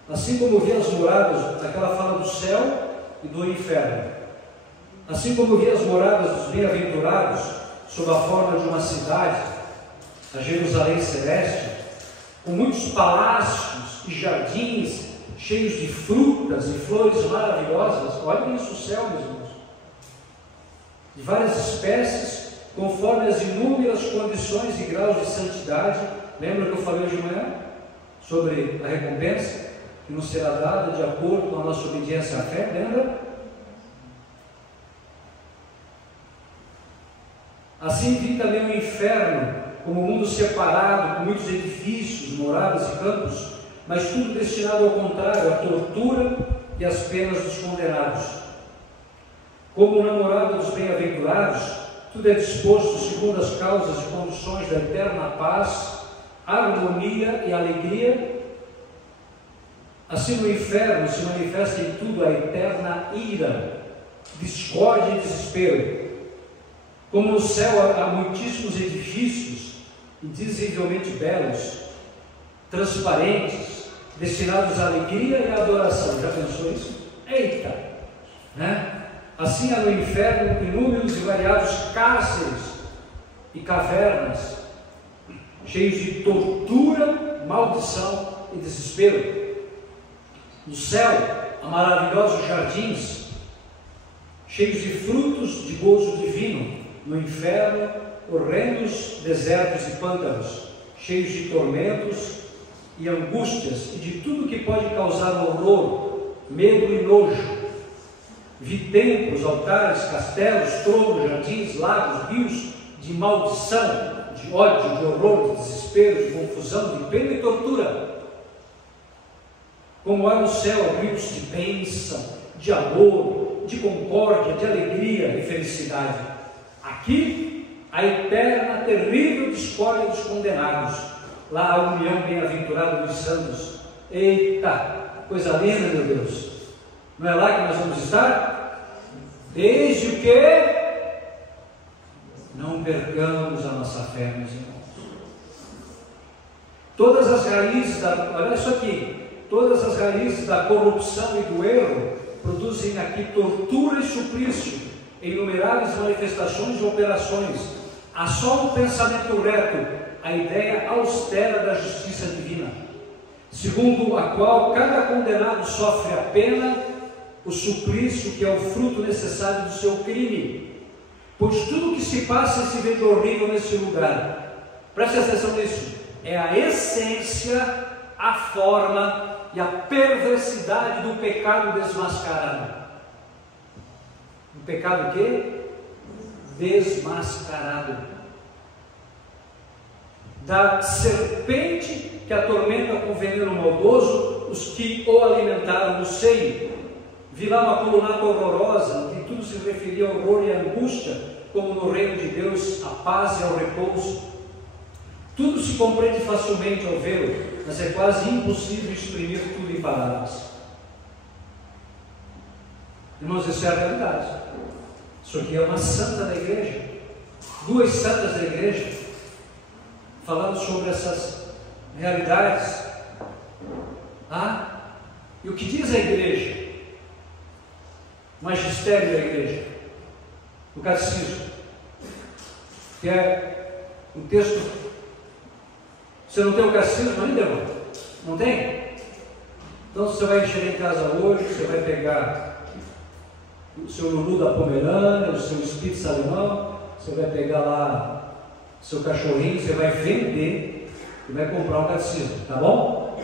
Assim como vi as moradas, aquela fala do céu e do inferno. Assim como vi as moradas dos bem-aventurados sob a forma de uma cidade, a Jerusalém celeste, com muitos palácios e jardins cheios de frutas e flores maravilhosas. Olhem isso, o céu, meus irmãos, de várias espécies, conforme as inúmeras condições e graus de santidade. Lembra que eu falei hoje de manhã sobre a recompensa que nos será dada de acordo com a nossa obediência à fé? Lembra? Assim vi também o inferno como um mundo separado, com muitos edifícios, moradas e campos, mas tudo destinado ao contrário, à tortura e às penas dos condenados. Como o namorado dos bem-aventurados, tudo é disposto segundo as causas e condições da eterna paz, harmonia e alegria. Assim no inferno se manifesta em tudo a eterna ira, discórdia e desespero. Como no céu há muitíssimos edifícios indizivelmente belos, transparentes, destinados à alegria e à adoração. Já pensou isso? Eita! Né? Assim há no inferno inúmeros e variados cárceres e cavernas, cheios de tortura, maldição e desespero. No céu há maravilhosos jardins, cheios de frutos de gozo divino. No inferno, horrendos desertos e pântanos, cheios de tormentos e angústias e de tudo que pode causar horror, medo e nojo. Vi templos, altares, castelos, tronos, jardins, lagos, rios de maldição, de ódio, de horror, de desespero, de confusão, de pena e tortura. como há no céu rios de bênção, de amor, de concórdia, de alegria e felicidade. Aqui, a eterna, terrível discórdia dos condenados. Lá a união bem-aventurada dos santos. Eita, coisa linda, meu Deus! Não é lá que nós vamos estar? Desde que não percamos a nossa fé, meus irmãos. Todas as raízes olha isso aqui, todas as raízes da corrupção e do erro produzem aqui tortura e suplício, em inumeráveis manifestações e operações. Há só um pensamento reto, a ideia austera da justiça divina, segundo a qual cada condenado sofre a pena, o suplício que é o fruto necessário do seu crime. Pois tudo que se passa e se vê de horrível nesse lugar, preste atenção nisso, é a essência, a forma e a perversidade do pecado desmascarado. Um pecado o quê? Desmascarado. Da serpente que atormenta com veneno maldoso os que o alimentaram no seio. Vi lá uma colunata horrorosa, em que tudo se referia ao horror e à angústia, como no reino de Deus, a paz e ao repouso. Tudo se compreende facilmente ao vê-lo, mas é quase impossível exprimir tudo em palavras. Irmãos, isso é a realidade. Isso aqui é uma santa da igreja, duas santas da igreja, falando sobre essas realidades. E o que diz a igreja? O magistério da igreja, o catecismo, que é um texto. Você não tem o catecismo ainda, irmão? Não tem? Então você vai chegar em casa hoje, você vai pegar o seu Lulu da Pomerânia, o seu Spitz alemão, você vai pegar lá o seu cachorrinho, você vai vender e vai comprar um catecismo, tá bom?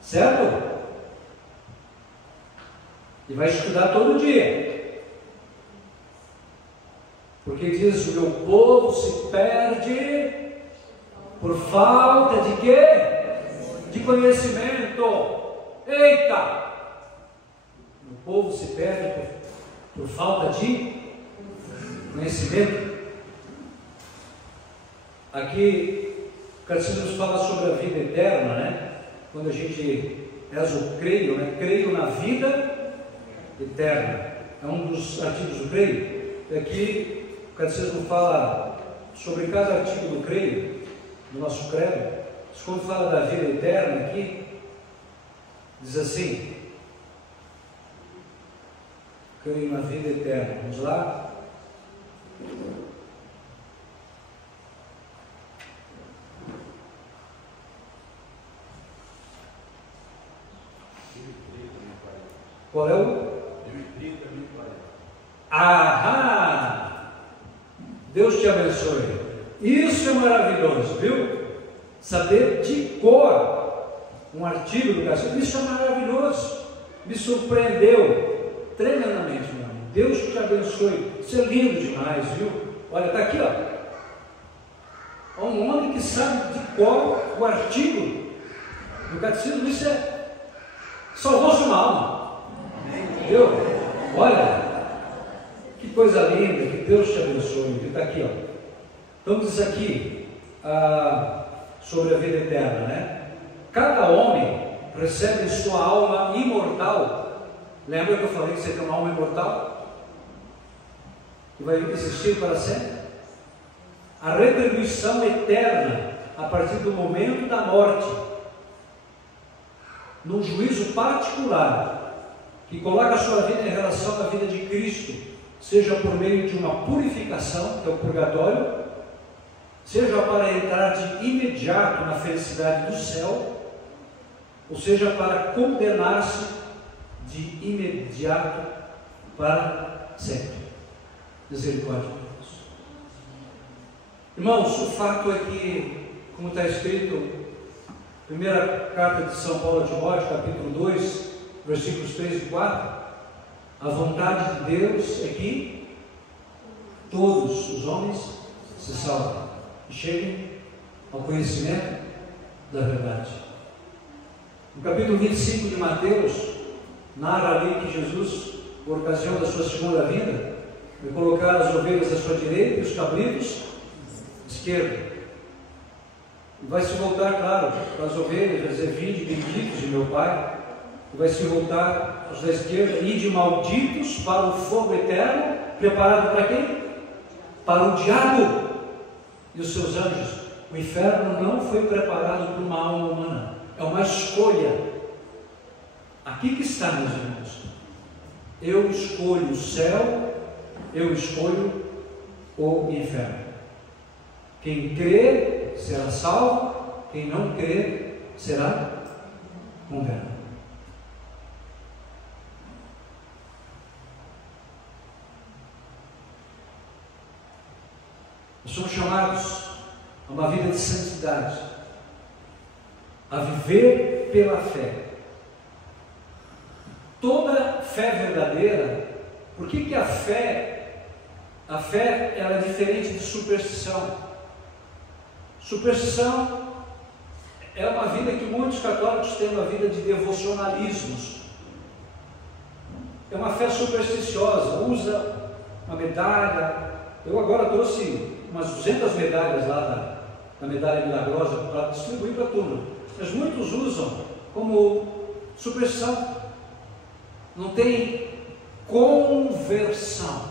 Certo? E vai estudar todo dia. Porque diz: o meu povo se perde por falta de quê? De conhecimento. Eita! O povo se perde por falta de conhecimento. Aqui o catecismo nos fala sobre a vida eterna, né? Quando a gente reza o creio, né? Creio na vida eterna. É um dos artigos do creio. Aqui o catecismo fala sobre cada artigo do creio, do nosso credo. Quando fala da vida eterna aqui, diz assim: creio na vida eterna. Vamos lá? Qual é o? Deus te abençoe. Isso é maravilhoso, viu? Saber de cor um artigo do catecismo, isso é maravilhoso. Me surpreendeu tremendamente, meu amigo. Deus te abençoe. Isso é lindo demais, viu? Olha, está aqui, ó. Um homem que sabe de cor o artigo do catecismo. Isso salvou sua alma. Entendeu? Olha, que coisa linda, que Deus te abençoe. Está aqui, ó. Então diz aqui sobre a vida eterna, né? Cada homem recebe em sua alma imortal. Lembra que eu falei que você tem uma alma imortal? Que vai existir para sempre? A retribuição eterna a partir do momento da morte, num juízo particular, que coloca a sua vida em relação à vida de Cristo, seja por meio de uma purificação, que é o purgatório, seja para entrar de imediato na felicidade do céu, ou seja para condenar-se de imediato para sempre. Misericórdia de Deus. Irmãos, o fato é que, como está escrito, primeira carta de São Paulo a Timóteo, capítulo 2, versículos 3 e 4, a vontade de Deus é que todos os homens se salvem e cheguem ao conhecimento da verdade. No capítulo 25 de Mateus, narra ali que Jesus, por ocasião da sua segunda vinda, vai colocar as ovelhas à sua direita e os cabritos à esquerda. E vai se voltar, claro, para as ovelhas, vai dizer: vinde benditos de meu Pai. E vai se voltar aos da esquerda: ide malditos para o fogo eterno, preparado para quem? Para o diabo e os seus anjos. O inferno não foi preparado para uma alma humana, é uma escolha. Aqui que está, meus irmãos. Eu escolho o céu, eu escolho o inferno. Quem crê será salvo, quem não crê será condenado. Nós somos chamados a uma vida de santidade, a viver pela fé. Toda fé verdadeira. Por que a fé ela é diferente de superstição? Superstição é uma vida que muitos católicos têm, uma vida de devocionalismos. É uma fé supersticiosa, usa uma medalha. Eu agora trouxe umas 200 medalhas lá da medalha milagrosa para distribuir para a turma. Mas muitos usam como superstição. Não tem conversão,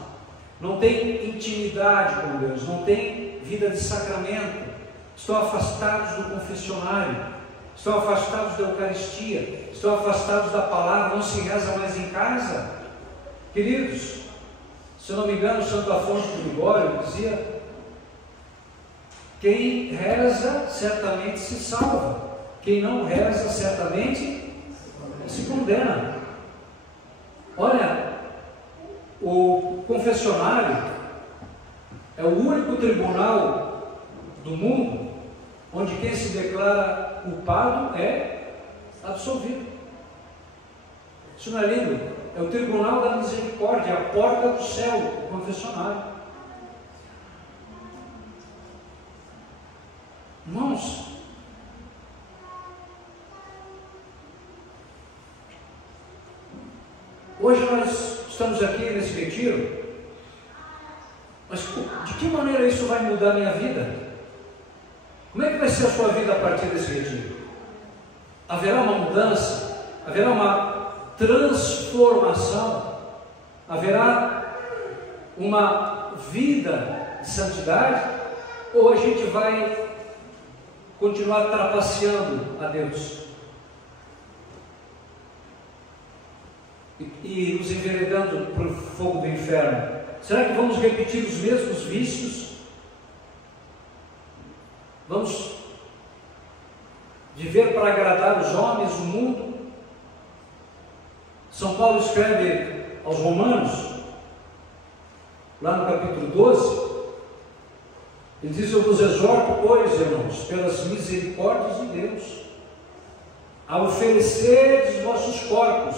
não tem intimidade com Deus, não tem vida de sacramento, estão afastados do confessionário, estão afastados da Eucaristia, estão afastados da palavra, não se reza mais em casa. Queridos, se eu não me engano, Santo Afonso de Ligório dizia: quem reza certamente se salva, quem não reza certamente se condena. Olha, o confessionário é o único tribunal do mundo onde quem se declara culpado é absolvido. Isso não é lindo? É o tribunal da misericórdia, a porta do céu, o confessionário. Irmãos, hoje nós estamos aqui nesse retiro, mas de que maneira isso vai mudar a minha vida? Como é que vai ser a sua vida a partir desse retiro? Haverá uma mudança? Haverá uma transformação? Haverá uma vida de santidade? Ou a gente vai continuar trapaceando a Deus e nos enveredando para o fogo do inferno? Será que vamos repetir os mesmos vícios? Vamos viver para agradar os homens, o mundo? São Paulo escreve aos Romanos, lá no capítulo 12, ele diz: eu vos exorto, pois, irmãos, pelas misericórdias de Deus, a oferecer os vossos corpos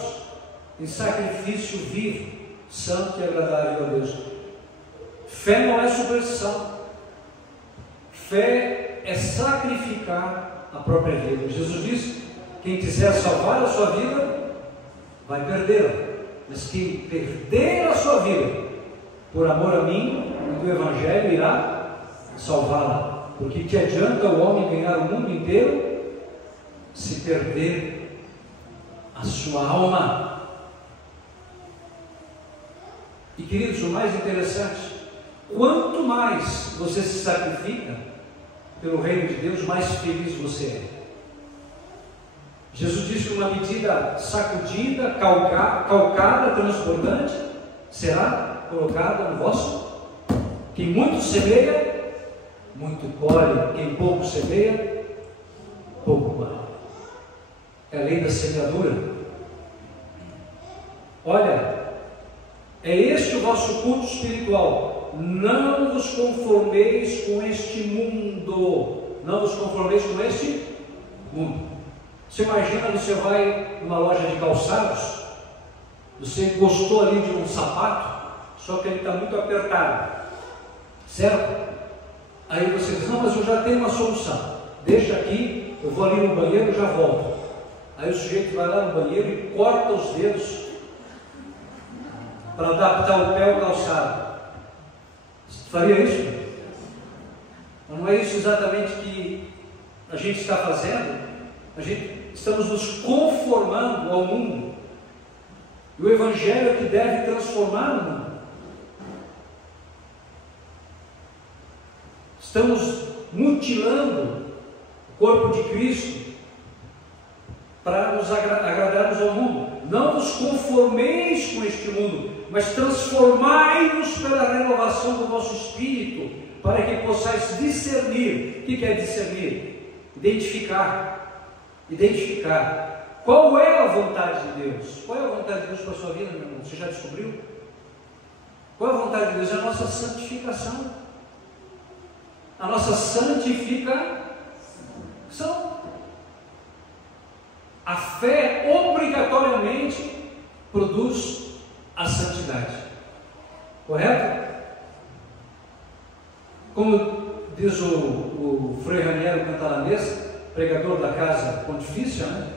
em sacrifício vivo, santo e agradável a Deus. Fé não é superstição. Fé é sacrificar a própria vida. Jesus disse: quem quiser salvar a sua vida, vai perdê-la. Mas quem perder a sua vida, por amor a mim e do Evangelho, irá salvá-la. Porque que adianta o homem ganhar o mundo inteiro se perder a sua alma? E queridos, o mais interessante, quanto mais você se sacrifica pelo reino de Deus, mais feliz você é. Jesus disse que uma medida sacudida, calcada, transbordante, será colocada no vosso. Quem muito semeia, muito colhe. Quem pouco semeia, pouco colhe. É a lei da semeadura. Olha, é este o vosso culto espiritual. Não vos conformeis com este mundo. Não vos conformeis com este mundo. Você imagina, você vai numa loja de calçados, você gostou ali de um sapato, só que ele está muito apertado, certo? Aí você diz: não, mas eu já tenho uma solução. Deixa aqui, eu vou ali no banheiro e já volto. Aí o sujeito vai lá no banheiro e corta os dedos para adaptar o pé ao calçado. Você faria isso? Não é isso exatamente que a gente está fazendo? Estamos nos conformando ao mundo. E o Evangelho é que deve transformar o mundo. Estamos mutilando o corpo de Cristo para nos agradarmos ao mundo. Não vos conformeis com este mundo, mas transformai-vos pela renovação do vosso espírito, para que possais discernir. O que é discernir? Identificar. Qual é a vontade de Deus? Qual é a vontade de Deus para a sua vida, meu irmão? Você já descobriu? Qual é a vontade de Deus? É a nossa santificação. A nossa santificação. A fé obrigatoriamente produz a santidade. Correto? Como diz o Frei Raniero Cantalamessa, pregador da Casa Pontifícia, né?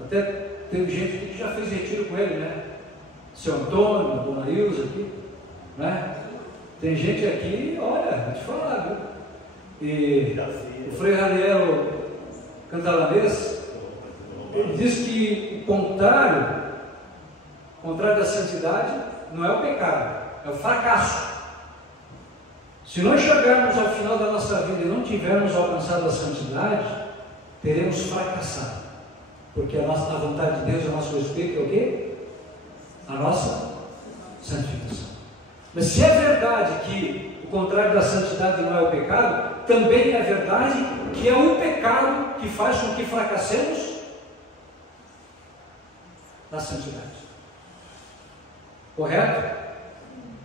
Até tem gente aqui que já fez retiro com ele, né? Seu Antônio, Dona Ilza aqui, né? Tem gente aqui, olha, vou te falar, viu? E o Frei Raniero Cantalamessa, ele diz que o contrário da santidade não é o pecado, é o fracasso. Se nós chegarmos ao final da nossa vida e não tivermos alcançado a santidade, teremos fracassado, porque a vontade de Deus a nosso respeito é o quê? A nossa santificação. Mas se é verdade que o contrário da santidade não é o pecado, também é verdade que é o pecado que faz com que fracassemos na santidade. Correto?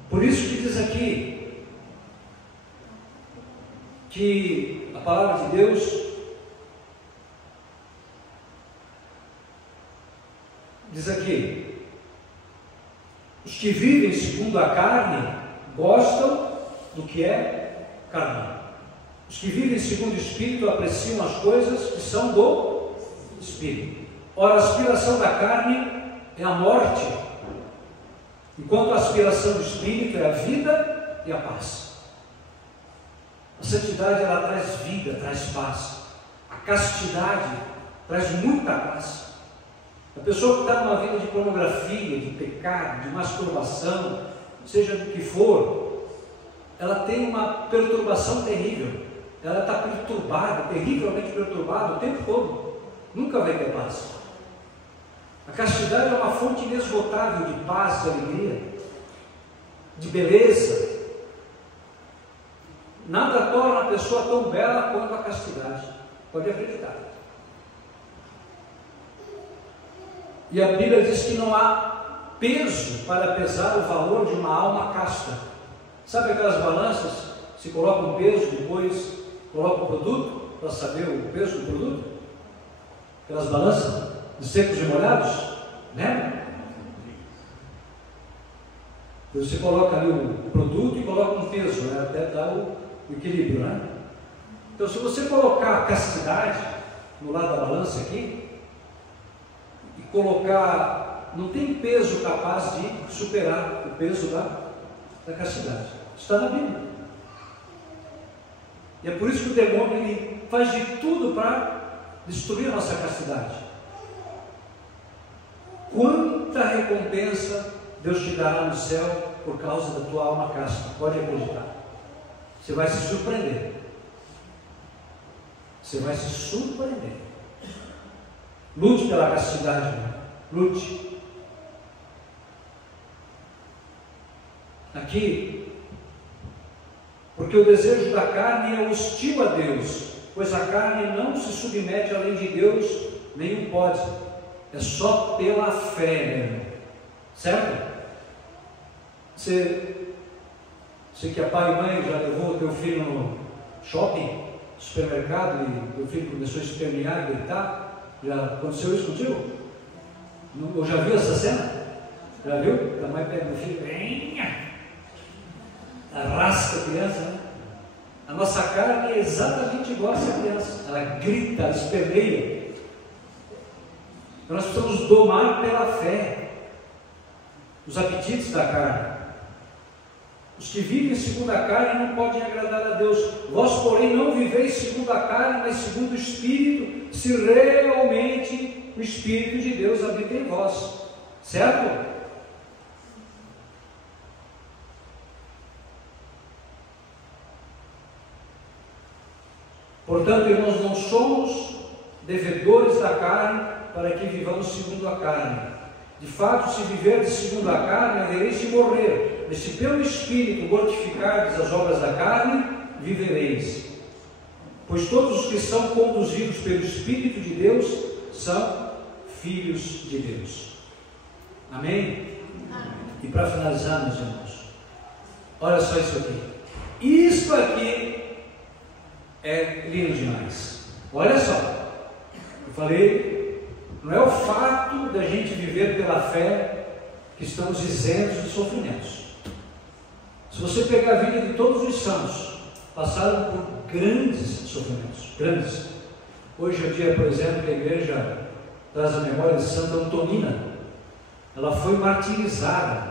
Por isso que diz aqui que a palavra de Deus diz aqui: os que vivem segundo a carne gostam do que é carnal. Os que vivem segundo o Espírito apreciam as coisas que são do Espírito. Ora, a aspiração da carne é a morte, enquanto a aspiração do Espírito é a vida e a paz. A santidade, ela traz vida, traz paz. A castidade traz muita paz. A pessoa que está numa vida de pornografia, de pecado, de masturbação, seja do que for, ela tem uma perturbação terrível. Ela está perturbada, terrivelmente perturbada o tempo todo. Nunca vai ter paz. A castidade é uma fonte inesgotável de paz, de alegria, de beleza. Nada torna a pessoa tão bela quanto a castidade. Pode acreditar. E a Bíblia diz que não há peso para pesar o valor de uma alma casta. Sabe aquelas balanças? Se coloca um peso, depois coloca o produto, para saber o peso do produto? Aquelas balanças de secos e molhados, lembra? Você coloca ali o produto e coloca um peso, né? Até dar o equilíbrio, né? Então, se você colocar a castidade no lado da balança aqui, e colocar, não tem peso capaz de superar o peso da castidade. Está na Bíblia. E é por isso que o demônio ele faz de tudo para destruir a nossa castidade. Quanta recompensa Deus te dará no céu por causa da tua alma casta. Pode acreditar. Você vai se surpreender. Você vai se surpreender. Lute pela castidade, né? Lute. Aqui, porque o desejo da carne é hostil a Deus, pois a carne não se submete além de Deus, nenhum pode. É só pela fé, meu irmão. Certo? Você que é pai e mãe, já levou o teu filho no shopping, supermercado, e teu filho começou a espernear, gritar? Já aconteceu isso contigo? Eu já viu essa cena? Já viu? A mãe pega o filho, arrasta a criança, né? A nossa carne é exatamente igual a essa criança. Ela grita, ela esperneia. Então nós precisamos domar pela fé os apetites da carne. Os que vivem segundo a carne não podem agradar a Deus. Vós, porém, não viveis segundo a carne, mas segundo o Espírito, se realmente o Espírito de Deus habita em vós. Certo? Portanto, irmãos, não somos devedores da carne para que vivamos segundo a carne. De fato, se viverdes segundo a carne, havereis de morrer. Mas se pelo Espírito mortificardes as obras da carne, vivereis. Pois todos os que são conduzidos pelo Espírito de Deus são filhos de Deus. Amém? E para finalizar, meus irmãos, olha só isso aqui. Isso aqui é lindo demais. Olha só. Eu falei... Não é o fato da gente viver pela fé que estamos isentos de sofrimentos. Se você pegar a vida de todos os santos, passaram por grandes sofrimentos, grandes. Hoje é o dia, por exemplo, que a igreja traz a memória de Santa Antonina. Ela foi martirizada.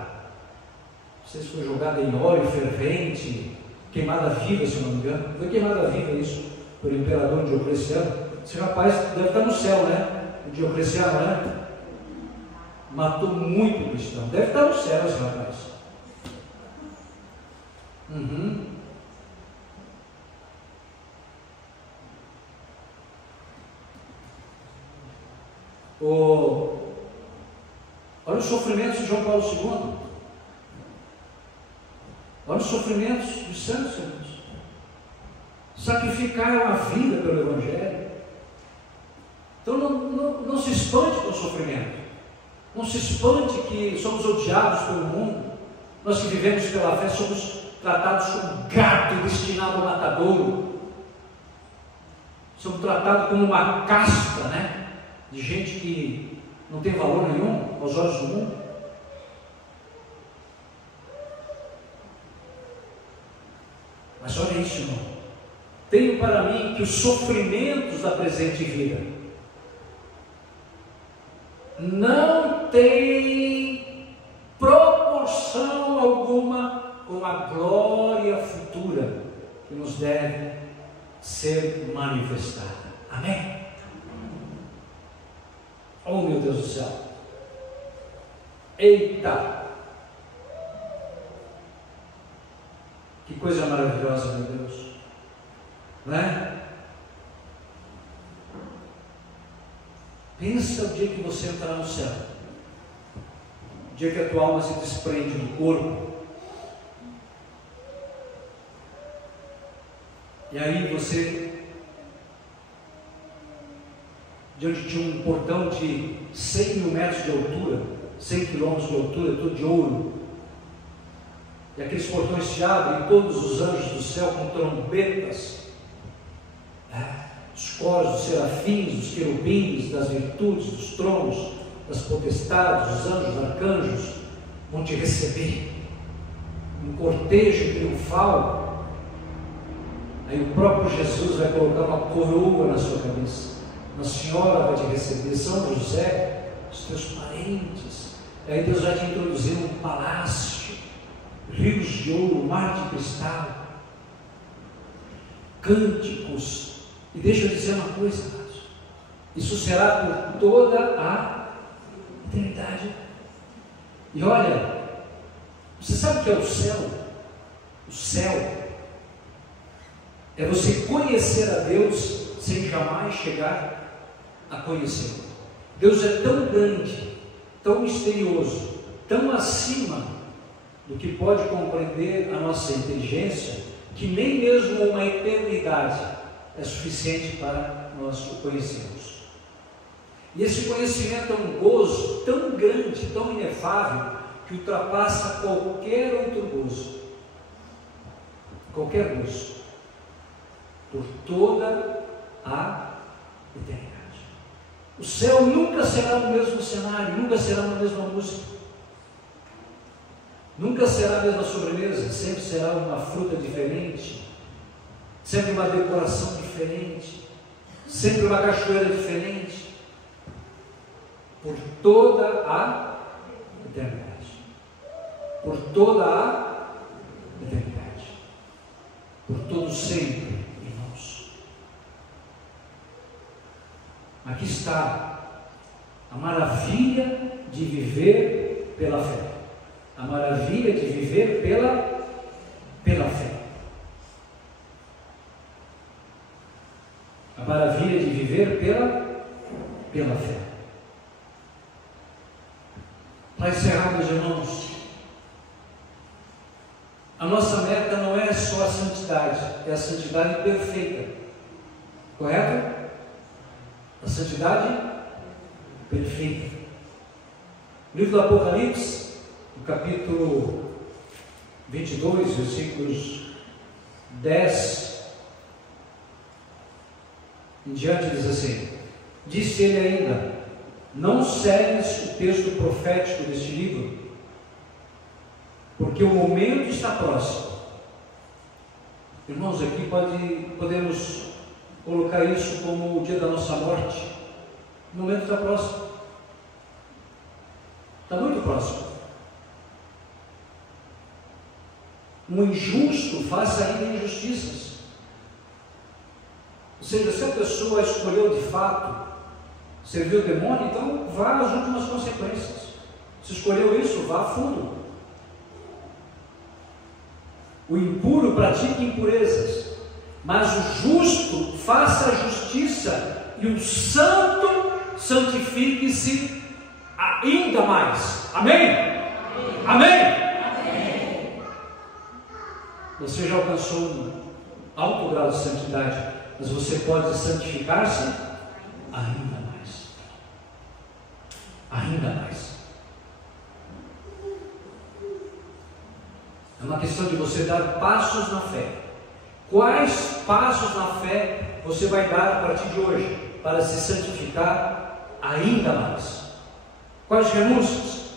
Não sei se foi jogada em óleo fervente, queimada viva, se não me engano. Foi queimada viva isso, pelo imperador Diocleciano. Esse rapaz deve estar no céu, né? O Diocleciano, né? Matou muito cristão. Deve estar no céu esse rapaz. Olha os sofrimentos de João Paulo II. Olha os sofrimentos dos santos, irmãos. Sacrificaram a vida pelo Evangelho. Então não se espante com o sofrimento. Não se espante que somos odiados pelo mundo. Nós que vivemos pela fé somos tratados como gato destinado ao matadouro. Somos tratados como uma casta, né? De gente que não tem valor nenhum aos olhos do mundo. Mas olha isso, irmão. Tenho para mim que os sofrimentos da presente vida não tem proporção alguma com a glória futura que nos deve ser manifestada. Amém? Oh, meu Deus do céu! Eita! Que coisa maravilhosa, meu Deus! Não é? Pensa o dia que você entrar no céu, o dia que a tua alma se desprende do corpo, e aí você, diante de um portão de 100 mil metros de altura, 100 quilômetros de altura, todo de ouro, e aqueles portões se abrem, e todos os anjos do céu com trombetas, os coros dos serafins, dos querubins, das virtudes, dos tronos, das potestades, dos anjos, dos arcanjos, vão te receber, um cortejo triunfal. Aí o próprio Jesus vai colocar uma coroa na sua cabeça, uma senhora vai te receber, São José, os teus parentes. Aí Deus vai te introduzir num palácio, rios de ouro, mar de cristal, cânticos. E deixa eu dizer uma coisa, amados, isso será por toda a eternidade. E olha, você sabe o que é o céu? O céu é você conhecer a Deus sem jamais chegar a conhecê-lo. Deus é tão grande, tão misterioso, tão acima do que pode compreender a nossa inteligência, que nem mesmo uma eternidade é suficiente para nós o conhecermos. E esse conhecimento é um gozo tão grande, tão inefável, que ultrapassa qualquer outro gozo. Qualquer gozo. Por toda a eternidade. O céu nunca será o mesmo cenário, nunca será a mesma música, nunca será a mesma sobremesa, sempre será uma fruta diferente, sempre uma decoração diferente, sempre uma cachoeira diferente. por toda a eternidade. Por toda a eternidade. Por todo sempre, irmãos. Aqui está a maravilha de viver pela fé. A maravilha de viver pela fé. A maravilha de viver pela fé. Para encerrar, meus irmãos, a nossa meta não é só a santidade, é a santidade perfeita. Correto? A santidade perfeita. O livro do Apocalipse, no capítulo 22, versículos 10 em diante, diz assim: disse ele ainda: não segues o texto profético deste livro, porque o momento está próximo. Irmãos, aqui podemos colocar isso como o dia da nossa morte. O momento está próximo. Está muito próximo. Um injusto faz ainda injustiças. Ou seja, se a pessoa escolheu de fato servir o demônio, então vá às últimas consequências. Se escolheu isso, vá a fundo. O impuro pratica impurezas, mas o justo faça a justiça, e o santo santifique-se ainda mais. Amém? Amém? Amém? Você já alcançou um alto grau de santidade, mas você pode santificar-se ainda mais. Ainda mais. É uma questão de você dar passos na fé. Quais passos na fé você vai dar a partir de hoje para se santificar ainda mais? Quais renúncias,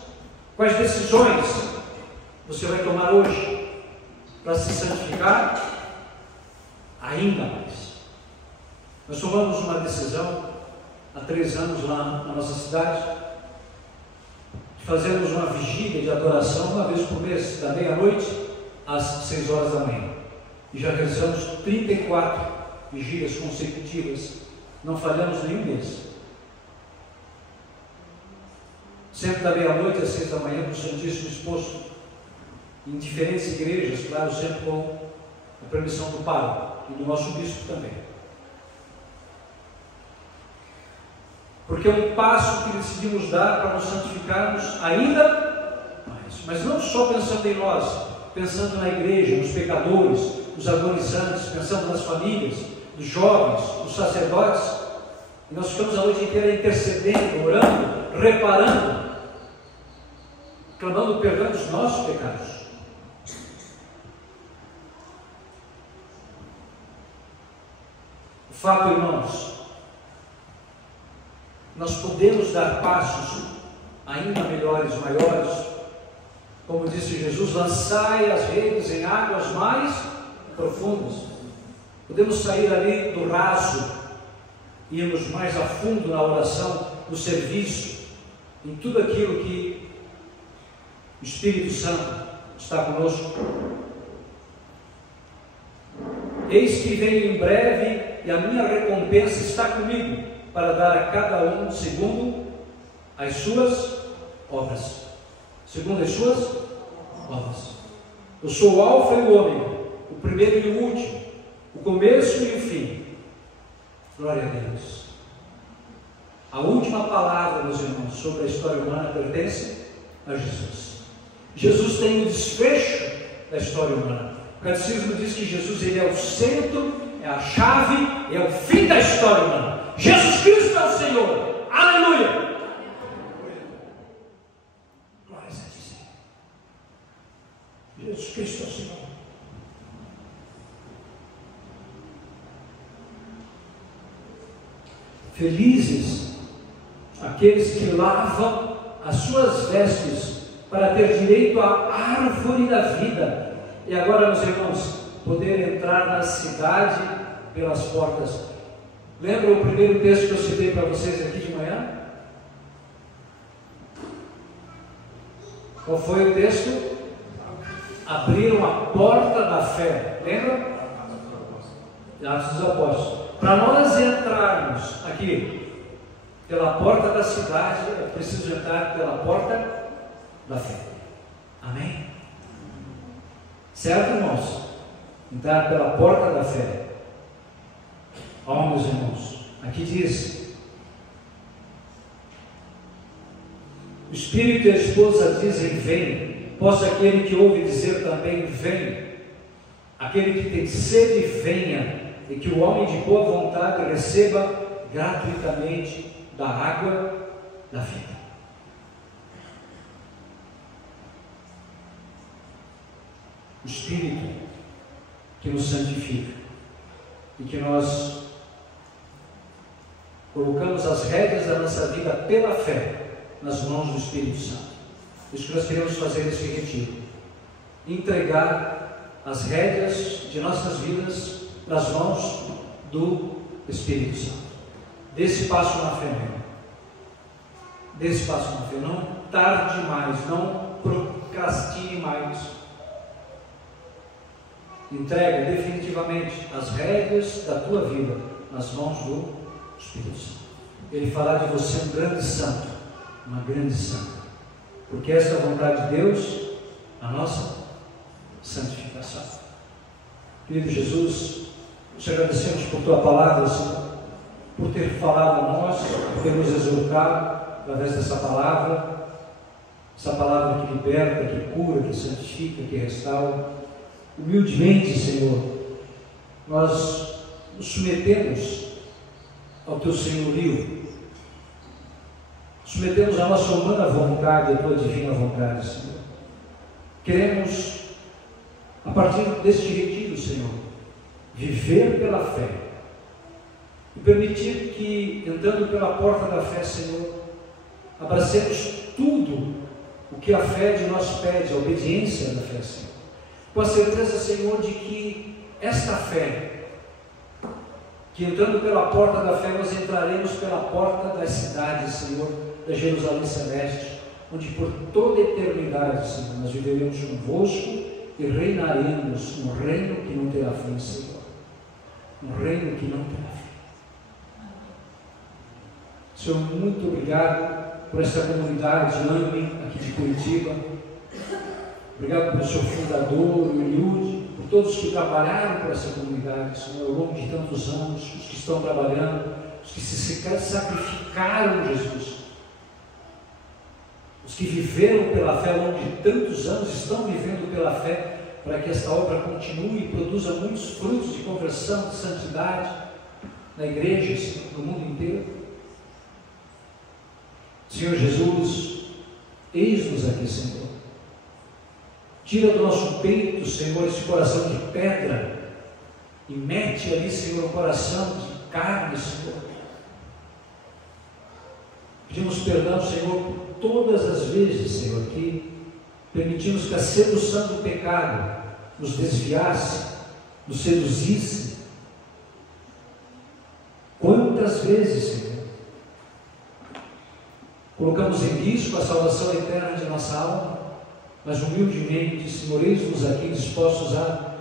quais decisões você vai tomar hoje para se santificar ainda mais? Nós tomamos uma decisão há 3 anos lá na nossa cidade, de fazermos uma vigília de adoração uma vez por mês, da meia-noite às 6 horas da manhã. E já realizamos 34 vigílias consecutivas, não falhamos nenhum mês. Sempre da meia-noite às 6 da manhã, para o Santíssimo exposto em diferentes igrejas, claro, sempre com a permissão do pároco e do nosso bispo também. Porque é um passo que decidimos dar para nos santificarmos ainda mais, mas não só pensando em nós, pensando na igreja, nos pecadores, nos agonizantes, pensando nas famílias, dos jovens, dos sacerdotes. E nós ficamos a noite inteira intercedendo, orando, reparando, clamando o perdão dos nossos pecados. O fato, irmãos, nós podemos dar passos ainda melhores, maiores. Como disse Jesus: lançai as redes em águas mais profundas. Podemos sair ali do raso, irmos mais a fundo na oração, no serviço, em tudo aquilo que o Espírito Santo está conosco. Eis que venho em breve, e a minha recompensa está comigo, para dar a cada um segundo as suas obras. Segundo as suas obras. Eu sou o Alfa e o Ômega, o primeiro e o último, o começo e o fim. Glória a Deus. A última palavra, meus irmãos, sobre a história humana pertence a Jesus. Jesus tem o desfecho da história humana. O Catecismo diz que Jesus, ele é o centro, é a chave, é o fim da história humana. Jesus Cristo é o Senhor. Aleluia! Glória a Deus. Jesus Cristo é o Senhor. Felizes aqueles que lavam as suas vestes para ter direito à árvore da vida. E agora, meus irmãos, poder entrar na cidade pelas portas. Lembra o primeiro texto que eu citei para vocês aqui de manhã? Qual foi o texto? Abriram a porta da fé. Lembra? Atos dos Apóstolos. Para nós entrarmos aqui pela porta da cidade, é preciso entrar pela porta da fé. Amém? Certo, irmãos? Entrar pela porta da fé. Ó, meus irmãos, aqui diz: o Espírito e a esposa dizem: vem. Possa aquele que ouve dizer também: vem. Aquele que tem sede, venha. E que o homem de boa vontade receba gratuitamente da água da vida. O Espírito que nos santifica e que nós colocamos as rédeas da nossa vida pela fé nas mãos do Espírito Santo. Isso que nós queremos fazer nesse retiro: entregar as rédeas de nossas vidas nas mãos do Espírito Santo. Dê esse passo na fé, meu. Dê esse passo na fé. Não tarde mais, não procrastine mais. Entrega definitivamente as rédeas da tua vida nas mãos do Espírito Santo. Ele fará de você um grande santo, uma grande santa, porque essa é a vontade de Deus, a nossa santificação. Querido Jesus, te agradecemos por tua palavra, Senhor, por ter falado a nós, por ter nos exortado através dessa palavra, essa palavra que liberta, que cura, que santifica, que restaura. Humildemente, Senhor, nós nos submetemos ao teu senhorio, submetemos a nossa humana vontade à tua divina vontade, Senhor. Queremos, a partir deste retiro, Senhor, viver pela fé e permitir que, entrando pela porta da fé, Senhor, abracemos tudo o que a fé de nós pede, a obediência da fé, Senhor, com a certeza, Senhor, de que esta fé, que entrando pela porta da fé, nós entraremos pela porta das cidades, Senhor, da Jerusalém Celeste, onde por toda a eternidade, Senhor, nós viveremos convosco e reinaremos no reino que não terá fim, Senhor. Um reino que não terá fim. Senhor, muito obrigado por essa comunidade AME aqui de Curitiba. Obrigado pelo seu fundador, o Eliude, por todos que trabalharam por essa comunidade, Senhor, ao longo de tantos anos, os que estão trabalhando, os que se sacrificaram, Jesus, os que viveram pela fé ao longo de tantos anos, estão vivendo pela fé, para que esta obra continue e produza muitos frutos de conversão, de santidade na igreja, Senhor, no mundo inteiro. Senhor Jesus, eis-nos aqui, Senhor. Tira do nosso peito, Senhor, esse coração de pedra e mete ali, Senhor, um coração de carne, Senhor. Pedimos perdão, Senhor, por todas as vezes, Senhor, que permitimos que a sedução do pecado nos desviasse, nos seduzisse. Quantas vezes, Senhor, colocamos em risco a salvação eterna de nossa alma, mas humildemente, Senhor, eis-nos aqui dispostos a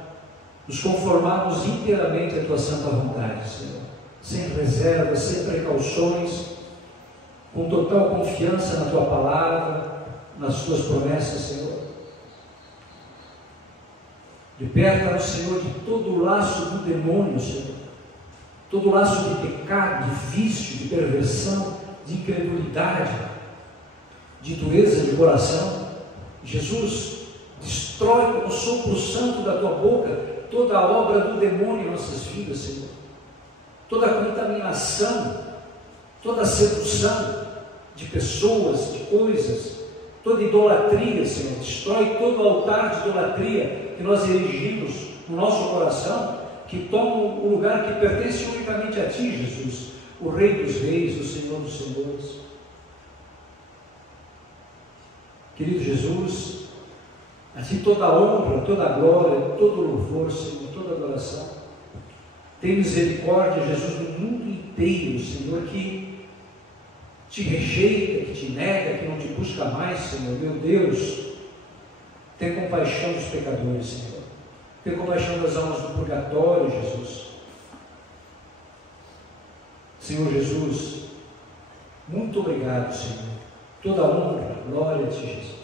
nos conformarmos inteiramente à tua santa vontade, Senhor, sem reservas, sem precauções, com total confiança na tua palavra, nas tuas promessas, Senhor. Liberta-nos, Senhor, de todo o laço do demônio, Senhor, todo o laço de pecado, de vício, de perversão, de incredulidade, de dureza de coração. Jesus, destrói com o sopro santo da tua boca toda a obra do demônio em nossas vidas, Senhor, toda a contaminação, toda a sedução de pessoas, de coisas, toda idolatria, Senhor. Destrói todo o altar de idolatria que nós erigimos no nosso coração, que toma o lugar que pertence unicamente a Ti, Jesus, o Rei dos Reis, o Senhor dos Senhores. Querido Jesus, a Ti toda a honra, toda a glória, todo o louvor, Senhor, toda a adoração. Tem misericórdia, Jesus, do mundo inteiro, Senhor, que te rejeita, que te nega, que não te busca mais, Senhor. Meu Deus, Tem compaixão dos pecadores, Senhor. Tem compaixão das almas do purgatório, Jesus. Senhor Jesus, muito obrigado, Senhor. Toda honra, glória a Ti, Jesus.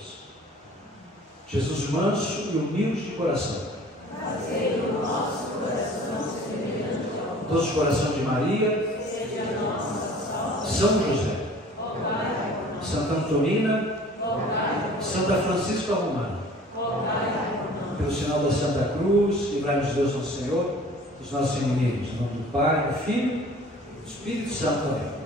Jesus manso e humilde de coração. Fazei o nosso coração semelhante ao Doce coração de Maria, seja a nossa sorte. São José, Rogai por nós. Santa Antonina, Rogai por Santa Francisca Romana, nós. Rogai por nós. pelo sinal da Santa Cruz, livrai-nos Deus nosso Senhor, dos nossos inimigos. Em nome do Pai, do Filho e do Espírito Santo. Amém.